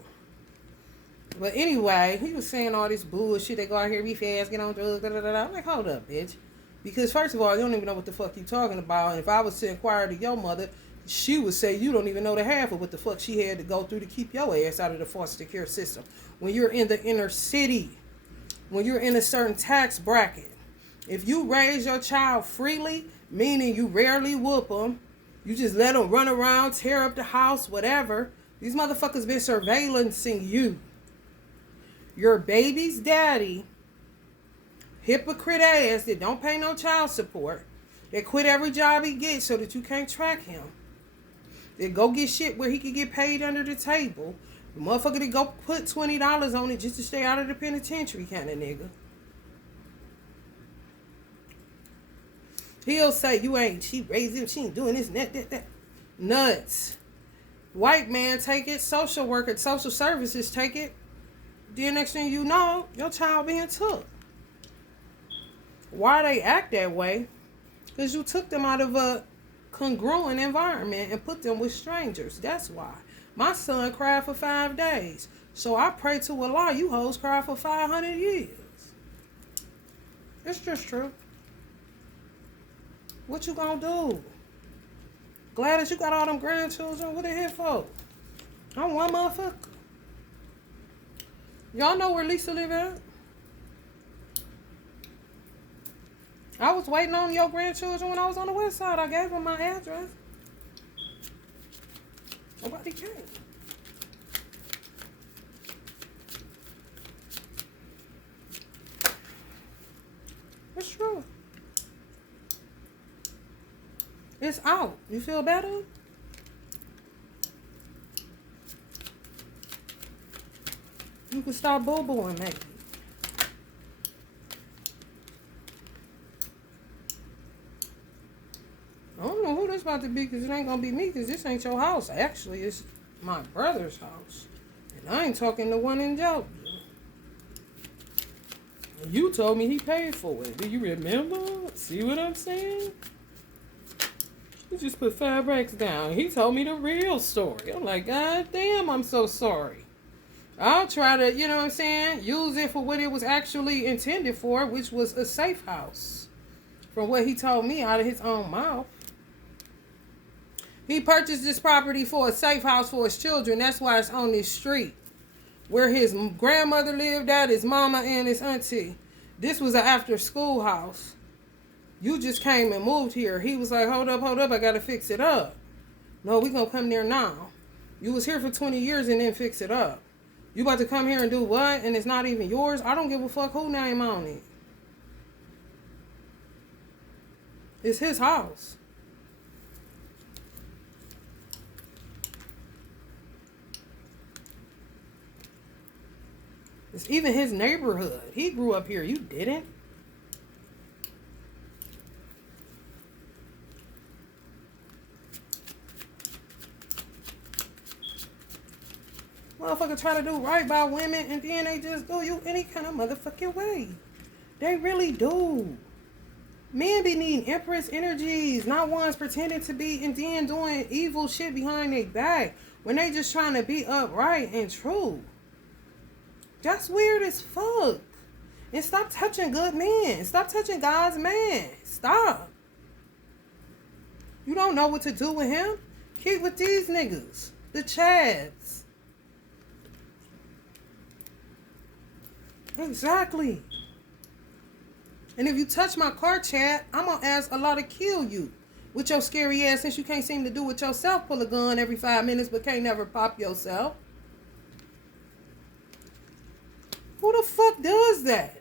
But anyway, he was saying all this bullshit. They go out here, be fast, get on drugs, da da da da. I'm like, hold up, bitch. Because first of all, you don't even know what the fuck you talking about. And if I was to inquire to your mother, She would say you don't even know the half of what the fuck she had to go through to keep your ass out of the foster care system. When you're in the inner city, when you're in a certain tax bracket, if you raise your child freely, meaning you rarely whoop them, you just let them run around, tear up the house, whatever, these motherfuckers been surveillancing you. Your baby's daddy, hypocrite ass that don't pay no child support, that quit every job he gets so that you can't track him, that go get shit where he can get paid under the table, the motherfucker that go put $20 on it just to stay out of the penitentiary kind of nigga. He'll say, she raised him, she ain't doing this and that. Nuts. White man take it, social worker, social services take it. Then next thing you know, your child being took. Why they act that way? Because you took them out of a congruent environment and put them with strangers. That's why. My son cried for 5 days. So I pray to Allah, you hoes cry for 500 years. It's just true. What you gonna do? Glad that you got all them grandchildren. What they here for? I'm one motherfucker. Y'all know where Lisa live at? I was waiting on your grandchildren when I was on the west side. I gave them my address. Nobody came. It's true. It's out. You feel better? You can start boo-booing maybe. I don't know who this about to be because it ain't going to be me because this ain't your house. Actually, it's my brother's house. And I ain't talking the one in Georgia. You told me he paid for it. Do you remember? See what I'm saying? You just put 5 racks down. He told me the real story. I'm like, God damn, I'm so sorry. I'll try to, you know what I'm saying, use it for what it was actually intended for, which was a safe house. From what he told me out of his own mouth. He purchased this property for a safe house for his children. That's why it's on this street. Where his grandmother lived at, his mama and his auntie. This was an after school house. You just came and moved here. He was like, hold up, I gotta fix it up. No, we gonna come there now. You was here for 20 years and then fix it up. You about to come here and do what? And it's not even yours? I don't give a fuck who name on it. It's his house. It's even his neighborhood. He grew up here. You didn't. Motherfucker try to do right by women and then they just do you any kind of motherfucking way. They really do. Men be needing empress energies, not ones pretending to be and then doing evil shit behind their back when they just trying to be upright and true. That's weird as fuck. And stop touching good men. Stop touching God's man. Stop. You don't know what to do with him? Keep with these niggas. The Chads. Exactly. And if you touch my car, Chad, I'm going to ask Allah to kill you. With your scary ass, since you can't seem to do it yourself. Pull a gun every 5 minutes, but can't never pop yourself. Who the fuck does that?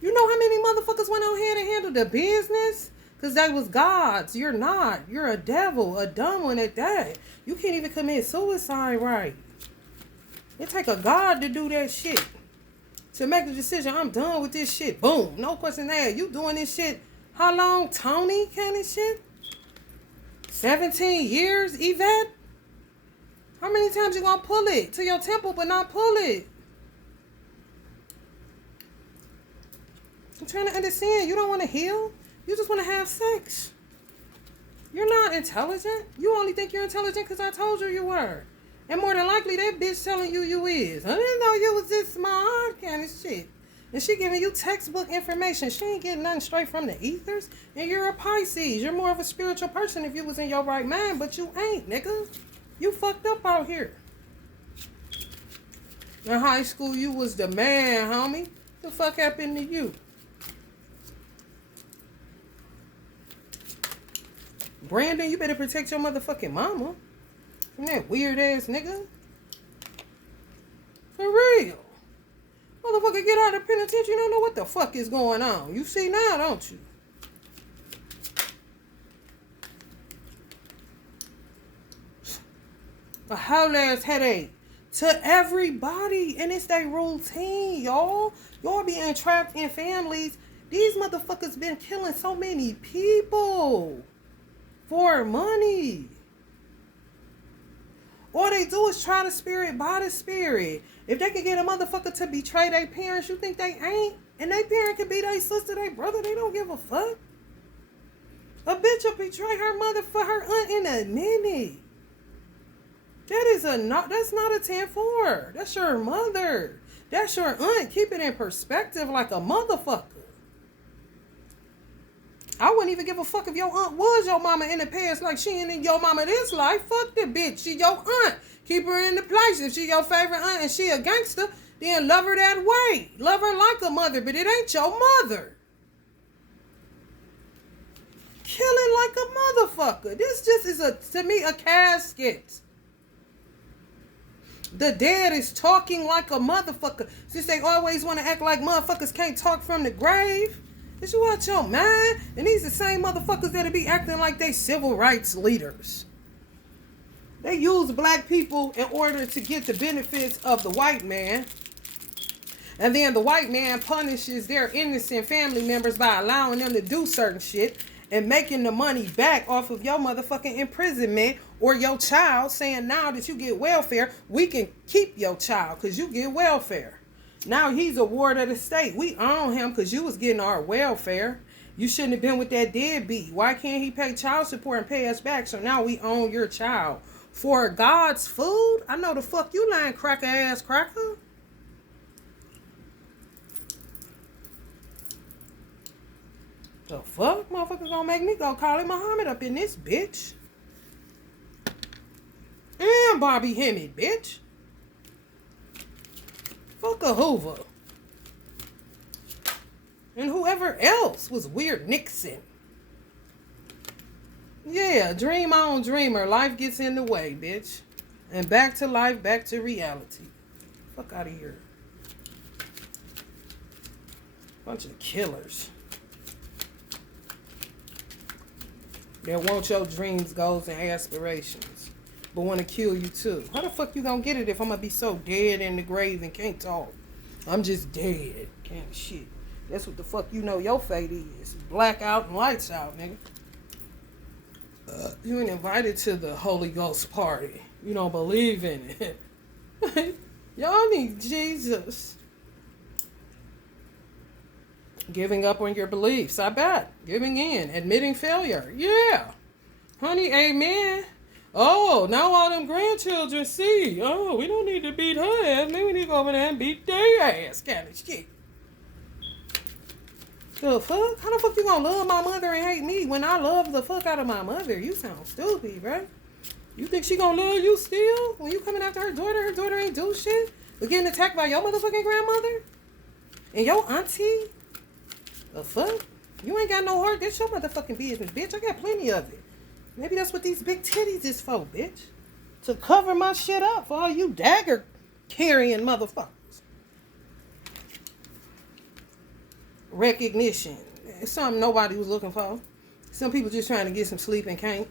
You know how many motherfuckers went out here to handle the business? Because they was gods. You're not. You're a devil. A dumb one at that. You can't even commit suicide right. It take a god to do that shit. To make the decision, I'm done with this shit. Boom. No question asked. You doing this shit how long, Tony? Kind of shit? 17 years, Yvette? How many times you gonna pull it to your temple but not pull it? I'm trying to understand. You don't want to heal. You just want to have sex. You're not intelligent. You only think you're intelligent because I told you you were. And more than likely, that bitch telling you is. I didn't know you was this smart kind of shit. And she giving you textbook information. She ain't getting nothing straight from the ethers. And you're a Pisces. You're more of a spiritual person if you was in your right mind, but you ain't, nigga. You fucked up out here. In high school, you was the man, homie. The fuck happened to you? Brandon, you better protect your motherfucking mama from that weird ass nigga. For real. Motherfucker get out of penitentiary, you don't know what the fuck is going on. You see now, don't you? A whole ass headache to everybody, and it's their routine, y'all. Y'all be entrapped in families. These motherfuckers been killing so many people for money. All they do is try the spirit by the spirit. If they can get a motherfucker to betray their parents, you think they ain't? And their parent can be their sister, their brother, they don't give a fuck. A bitch will betray her mother for her aunt in a minute. That's not a 10-4. That's your mother. That's your aunt. Keep it in perspective like a motherfucker. I wouldn't even give a fuck if your aunt was your mama in the past like she ain't in your mama this life. Fuck the bitch. She your aunt. Keep her in the place. If she your favorite aunt and she a gangster, then love her that way. Love her like a mother, but it ain't your mother. Killing like a motherfucker. This just is, to me, a casket. The dead is talking like a motherfucker. Since they always want to act like motherfuckers can't talk from the grave. Is you out your mind? And these the same motherfuckers that'll be acting like they civil rights leaders. They use black people in order to get the benefits of the white man. And then the white man punishes their innocent family members by allowing them to do certain shit and making the money back off of your motherfucking imprisonment or your child, saying now that you get welfare, we can keep your child because you get welfare. Now he's a ward of the state. We own him because you was getting our welfare. You shouldn't have been with that deadbeat. Why can't he pay child support and pay us back? So now we own your child. For God's food? I know the fuck you lying cracker ass cracker. The fuck? Motherfuckers gonna make me go call it Muhammad up in this bitch. And Bobby Hemmett, bitch. Fuck a Hoover. And whoever else was weird Nixon. Yeah, dream on, dreamer. Life gets in the way, bitch. And back to life, back to reality. Fuck out of here. Bunch of killers. That want your dreams, goals, and aspirations, but want to kill you too. How the fuck you gonna get it if I'm gonna be so dead in the grave and can't talk? I'm just dead. Can't shit. That's what the fuck you know your fate is. Blackout and lights out, nigga. You ain't invited to the Holy Ghost party. You don't believe in it. Y'all need Jesus. Giving up on your beliefs. I bet. Giving in. Admitting failure. Yeah. Honey, amen. Oh, now all them grandchildren see. Oh, we don't need to beat her ass. Maybe we need to go over there and beat their ass kind of shit. The fuck? How the fuck you gonna love my mother and hate me when I love the fuck out of my mother? You sound stupid, right? You think she gonna love you still? When you coming after her daughter ain't do shit? But getting attacked by your motherfucking grandmother? And your auntie? The fuck? You ain't got no heart. That's your motherfucking business, bitch. I got plenty of it. Maybe that's what these big titties is for, bitch. To cover my shit up for all you dagger carrying motherfuckers. Recognition. It's something nobody was looking for. Some people just trying to get some sleep and can't.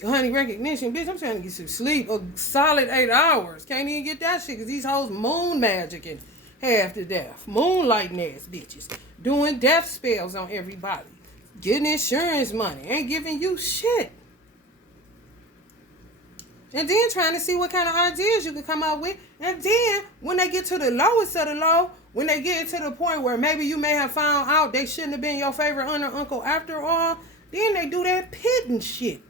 Honey, recognition, bitch, I'm trying to get some sleep. A solid 8 hours. Can't even get that shit because these hoes moon magic and half to death. Moonlighting ass bitches. Doing death spells on everybody. Getting insurance money. Ain't giving you shit. And then trying to see what kind of ideas you can come up with. And then when they get to the lowest of the low, when they get to the point where maybe you may have found out they shouldn't have been your favorite aunt or uncle after all, then they do that pitting shit.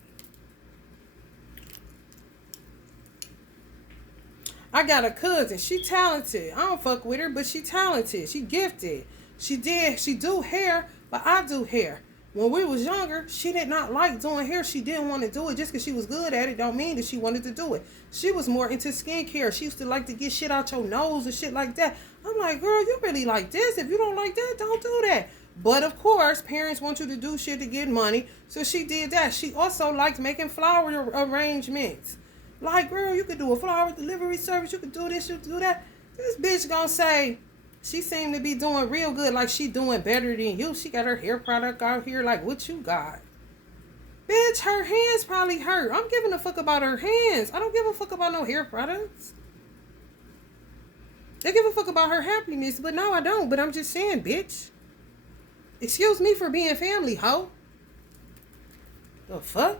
I got a cousin. She talented. I don't fuck with her, but she talented. She gifted. She do hair, but I do hair. When we was younger, she did not like doing hair. She didn't want to do it just because she was good at it. Don't mean that she wanted to do it. She was more into skincare. She used to like to get shit out your nose and shit like that. I'm like, girl, you really like this. If you don't like that, don't do that. But of course, parents want you to do shit to get money. So she did that. She also liked making flower arrangements. Like, girl, you could do a flower delivery service. You could do this, you could do that. This bitch gonna say, she seemed to be doing real good, like she doing better than you. She got her hair product out here, like, what you got? Bitch, her hands probably hurt. I'm giving a fuck about her hands. I don't give a fuck about no hair products. They give a fuck about her happiness, but no, I don't. But I'm just saying, bitch. Excuse me for being family, hoe. The fuck?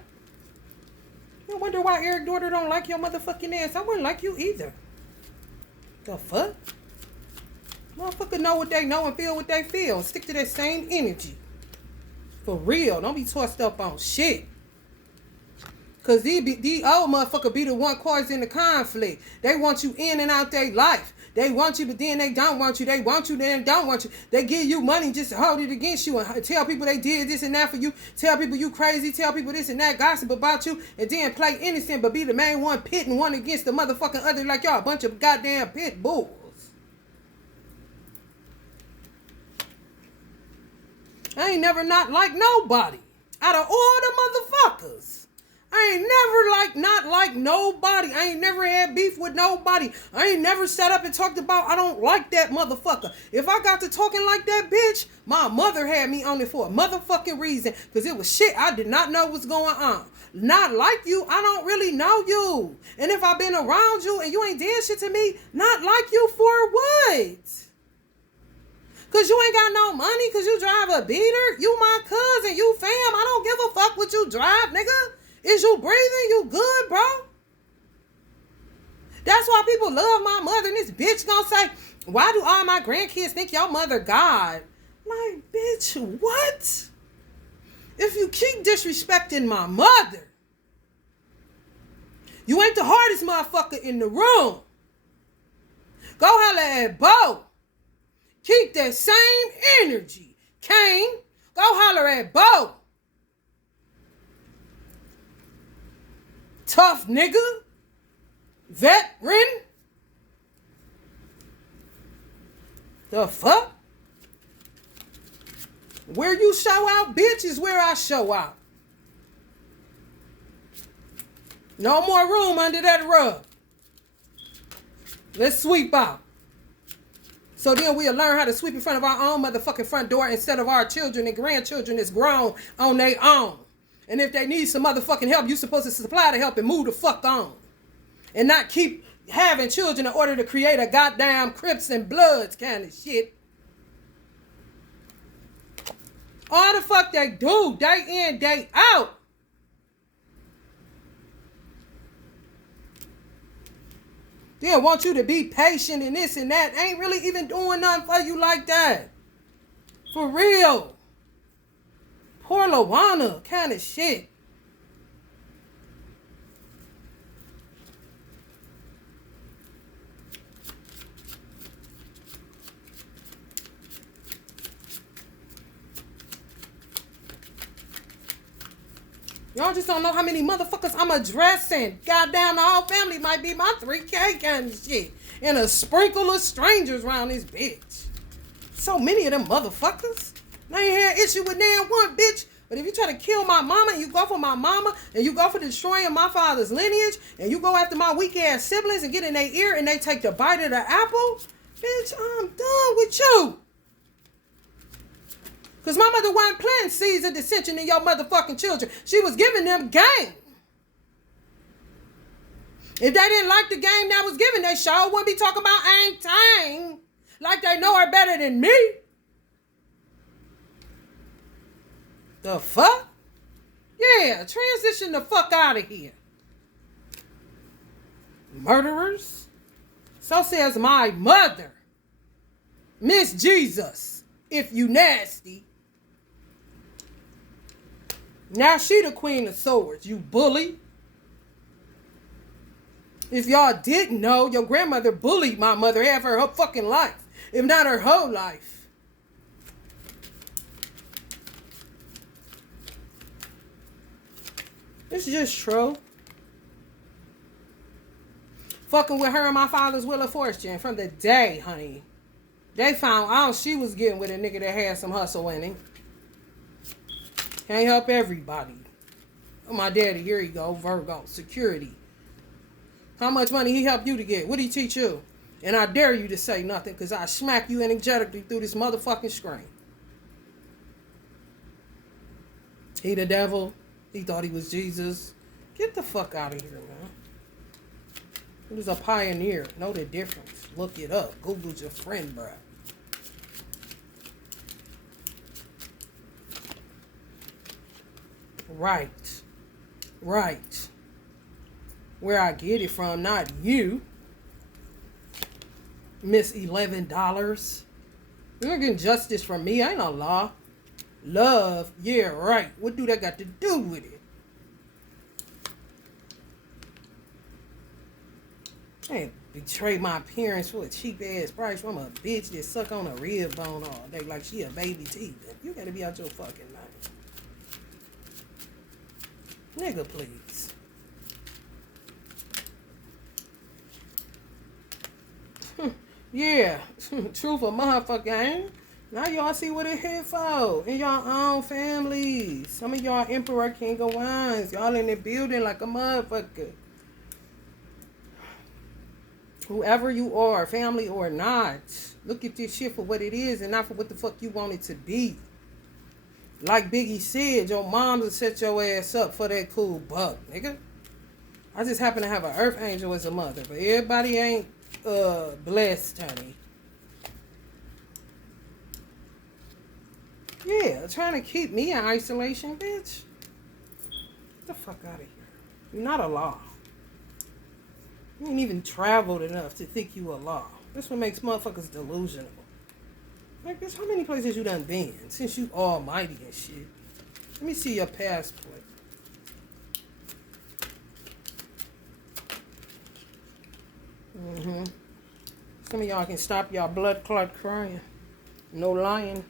I wonder why Eric daughter don't like your motherfucking ass. I wouldn't like you either. The fuck? Motherfucker know what they know and feel what they feel. Stick to that same energy. For real. Don't be tossed up on shit. Because these old motherfucker be the one causing the conflict. They want you in and out their life. They want you, but then they don't want you. They want you, then they don't want you. They give you money just to hold it against you and tell people they did this and that for you. Tell people you crazy. Tell people this and that. Gossip about you. And then play innocent, but be the main one pitting one against the motherfucking other like y'all a bunch of goddamn pit bulls. I ain't never not like nobody. Out of all the motherfuckers. I ain't never not like nobody. I ain't never had beef with nobody. I ain't never sat up and talked about I don't like that motherfucker. If I got to talking like that bitch, my mother had me on it for a motherfucking reason. Because it was shit I did not know was going on. Not like you, I don't really know you. And if I've been around you and you ain't did shit to me, not like you for what? Because you ain't got no money because you drive a beater? You my cousin, you fam. I don't give a fuck what you drive, nigga. Is you breathing? You good, bro? That's why people love my mother. And this bitch gonna say, why do all my grandkids think your mother God? Like, bitch, what? If you keep disrespecting my mother, you ain't the hardest motherfucker in the room. Go holler at Bo. Keep that same energy. Kane, go holler at Bo. Tough nigga. Veteran. The fuck? Where you show out, bitch, is where I show out. No more room under that rug. Let's sweep out. So then we'll learn how to sweep in front of our own motherfucking front door instead of our children and grandchildren that's grown on their own. And if they need some motherfucking help, you're supposed to supply the help and move the fuck on. And not keep having children in order to create a goddamn Crips and Bloods kind of shit. All the fuck they do, day in, day out. They want you to be patient and this and that. Ain't really even doing nothing for you like that. For real. Poor Lawana kind of shit. Y'all just don't know how many motherfuckers I'm addressing. Goddamn, the whole family might be my 3K kind of shit. And a sprinkle of strangers around this bitch. So many of them motherfuckers. I ain't had issue with damn one, bitch. But if you try to kill my mama, and you go for my mama, and you go for destroying my father's lineage, and you go after my weak-ass siblings and get in their ear and they take the bite of the apple, bitch, I'm done with you. Because my mother wasn't planting seeds of dissension in your motherfucking children. She was giving them game. If they didn't like the game that was given, they sure wouldn't be talking about ain't time like they know her better than me. The fuck? Yeah, transition the fuck out of here. Murderers? So says my mother. Miss Jesus, if you nasty. Now she the queen of swords, you bully. If y'all didn't know, your grandmother bullied my mother half her fucking life, if not her whole life. It's just true. Fucking with her and my father's Wheel of Fortune from the day, honey. They found out she was getting with a nigga that had some hustle in him. Can't help everybody. Oh, my daddy, here you go, Virgo, security. How much money he helped you to get? What did he teach you? And I dare you to say nothing, because I smack you energetically through this motherfucking screen. He the devil. He thought he was Jesus. Get the fuck out of here, man. He was a pioneer. Know the difference. Look it up. Google's your friend, bruh. Right. Right. Where I get it from, not you. Miss $11. You're getting justice from me. I ain't no law. Love. Yeah, right. What do that got to do with it? I ain't betray my parents for a cheap ass price from a bitch that suck on a rib bone all day like she a baby teeth. You gotta be out your fucking mind. Nigga, please. Yeah. Truth of motherfucker, ain't. Now y'all see what it here for. In y'all own families. Some of y'all emperor, king of wines. Y'all in the building like a motherfucker. Whoever you are, family or not, look at this shit for what it is and not for what the fuck you want it to be. Like Biggie said, your mom will set your ass up for that cool buck, nigga. I just happen to have an earth angel as a mother, but everybody ain't blessed, honey. Yeah, trying to keep me in isolation, bitch. Get the fuck out of here. You're not a law. You ain't even traveled enough to think you a law. That's what makes motherfuckers delusional. Like, bitch, how many places you done been since you almighty and shit? Let me see your passport. Some of y'all can stop y'all blood clot crying. No lying.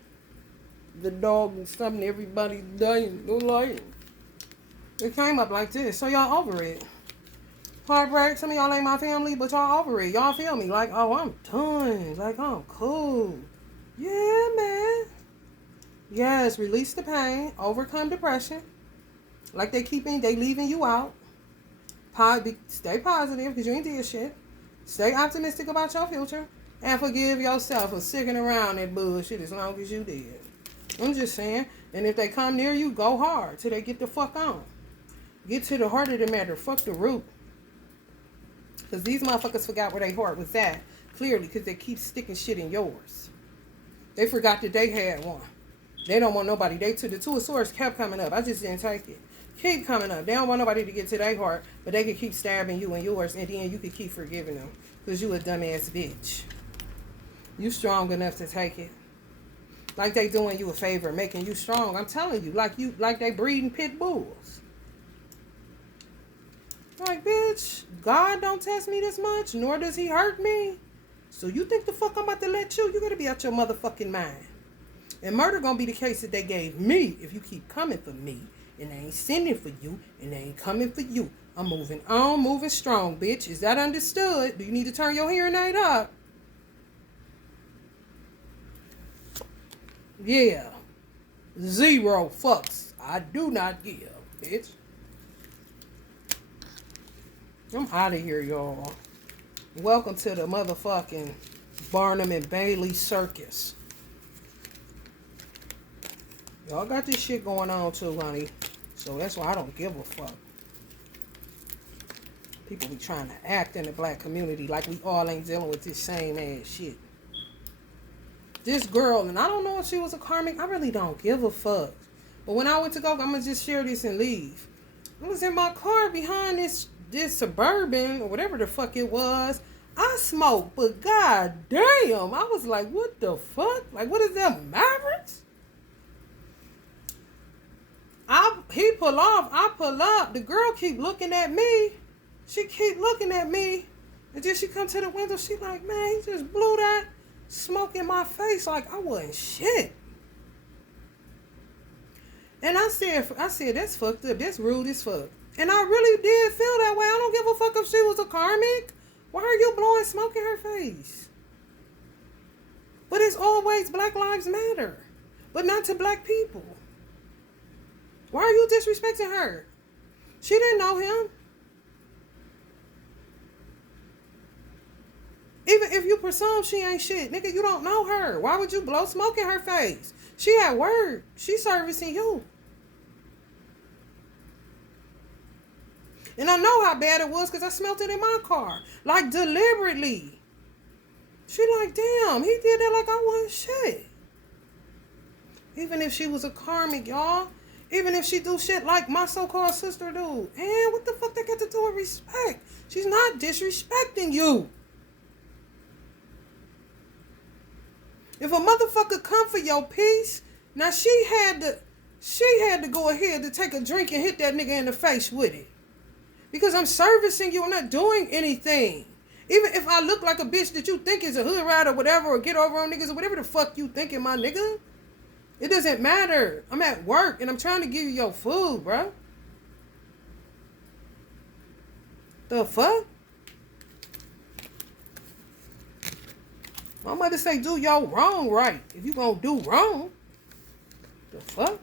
The dog and something, everybody's dying. No lying. It came up like this, so y'all over it. Heartbreak, some of y'all ain't my family, but y'all over it. Y'all feel me? Like, oh, I'm done. Like, I'm cool. Yeah, man. Yes, release the pain. Overcome depression. Like they leaving you out. Stay positive, because you ain't did shit. Stay optimistic about your future. And forgive yourself for sticking around that bullshit as long as you did. I'm just saying. And if they come near you, go hard till they get the fuck on. Get to the heart of the matter. Fuck the root. Because these motherfuckers forgot where their heart was at. Clearly, because they keep sticking shit in yours. They forgot that they had one. They don't want nobody. The two of swords kept coming up. I just didn't take it. Keep coming up. They don't want nobody to get to their heart, but they can keep stabbing you and yours, and then you can keep forgiving them. Because you a dumbass bitch. You strong enough to take it. Like they doing you a favor, making you strong. I'm telling you, like they breeding pit bulls. Like, bitch, God don't test me this much, nor does he hurt me. So you think the fuck I'm about to let you? You gotta be out your motherfucking mind. And murder gonna be the case that they gave me if you keep coming for me. And they ain't sending for you, and they ain't coming for you. I'm moving on, moving strong, bitch. Is that understood? Do you need to turn your hearing aid up? Yeah. 0 fucks. I do not give, bitch. I'm out of here, y'all. Welcome to the motherfucking Barnum and Bailey circus. Y'all got this shit going on too, honey. So that's why I don't give a fuck. People be trying to act in the black community like we all ain't dealing with this same ass shit. This girl, and I don't know if she was a karmic. I really don't give a fuck. But when I went to go, I'm going to just share this and leave. I was in my car behind this Suburban or whatever the fuck it was. I smoked, but god damn, I was like, what the fuck? Like, what is that, Mavericks? He pull off, I pull up. The girl keep looking at me. She keep looking at me. And then she come to the window. She like, man, he just blew that smoke in my face like I wasn't shit. And I said, that's fucked up. That's rude as fuck. And I really did feel that way. I don't give a fuck if she was a karmic. Why are you blowing smoke in her face? But it's always Black Lives Matter. But not to black people. Why are you disrespecting her? She didn't know him. Even if you presume she ain't shit, nigga, you don't know her. Why would you blow smoke in her face? She at work. She servicing you. And I know how bad it was because I smelled it in my car. Like, deliberately. She like, damn, he did that like I wasn't shit. Even if she was a karmic, y'all. Even if she do shit like my so-called sister do. And what the fuck that got to do with respect? She's not disrespecting you. If a motherfucker come for your peace, now she had to go ahead to take a drink and hit that nigga in the face with it. Because I'm servicing you, I'm not doing anything. Even if I look like a bitch that you think is a hood rat or whatever, or get over on niggas or whatever the fuck you thinking, my nigga. It doesn't matter. I'm at work and I'm trying to give you your food, bro. The fuck? My mother say do your wrong right. If you gonna do wrong, the fuck?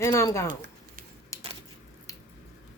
And I'm gone.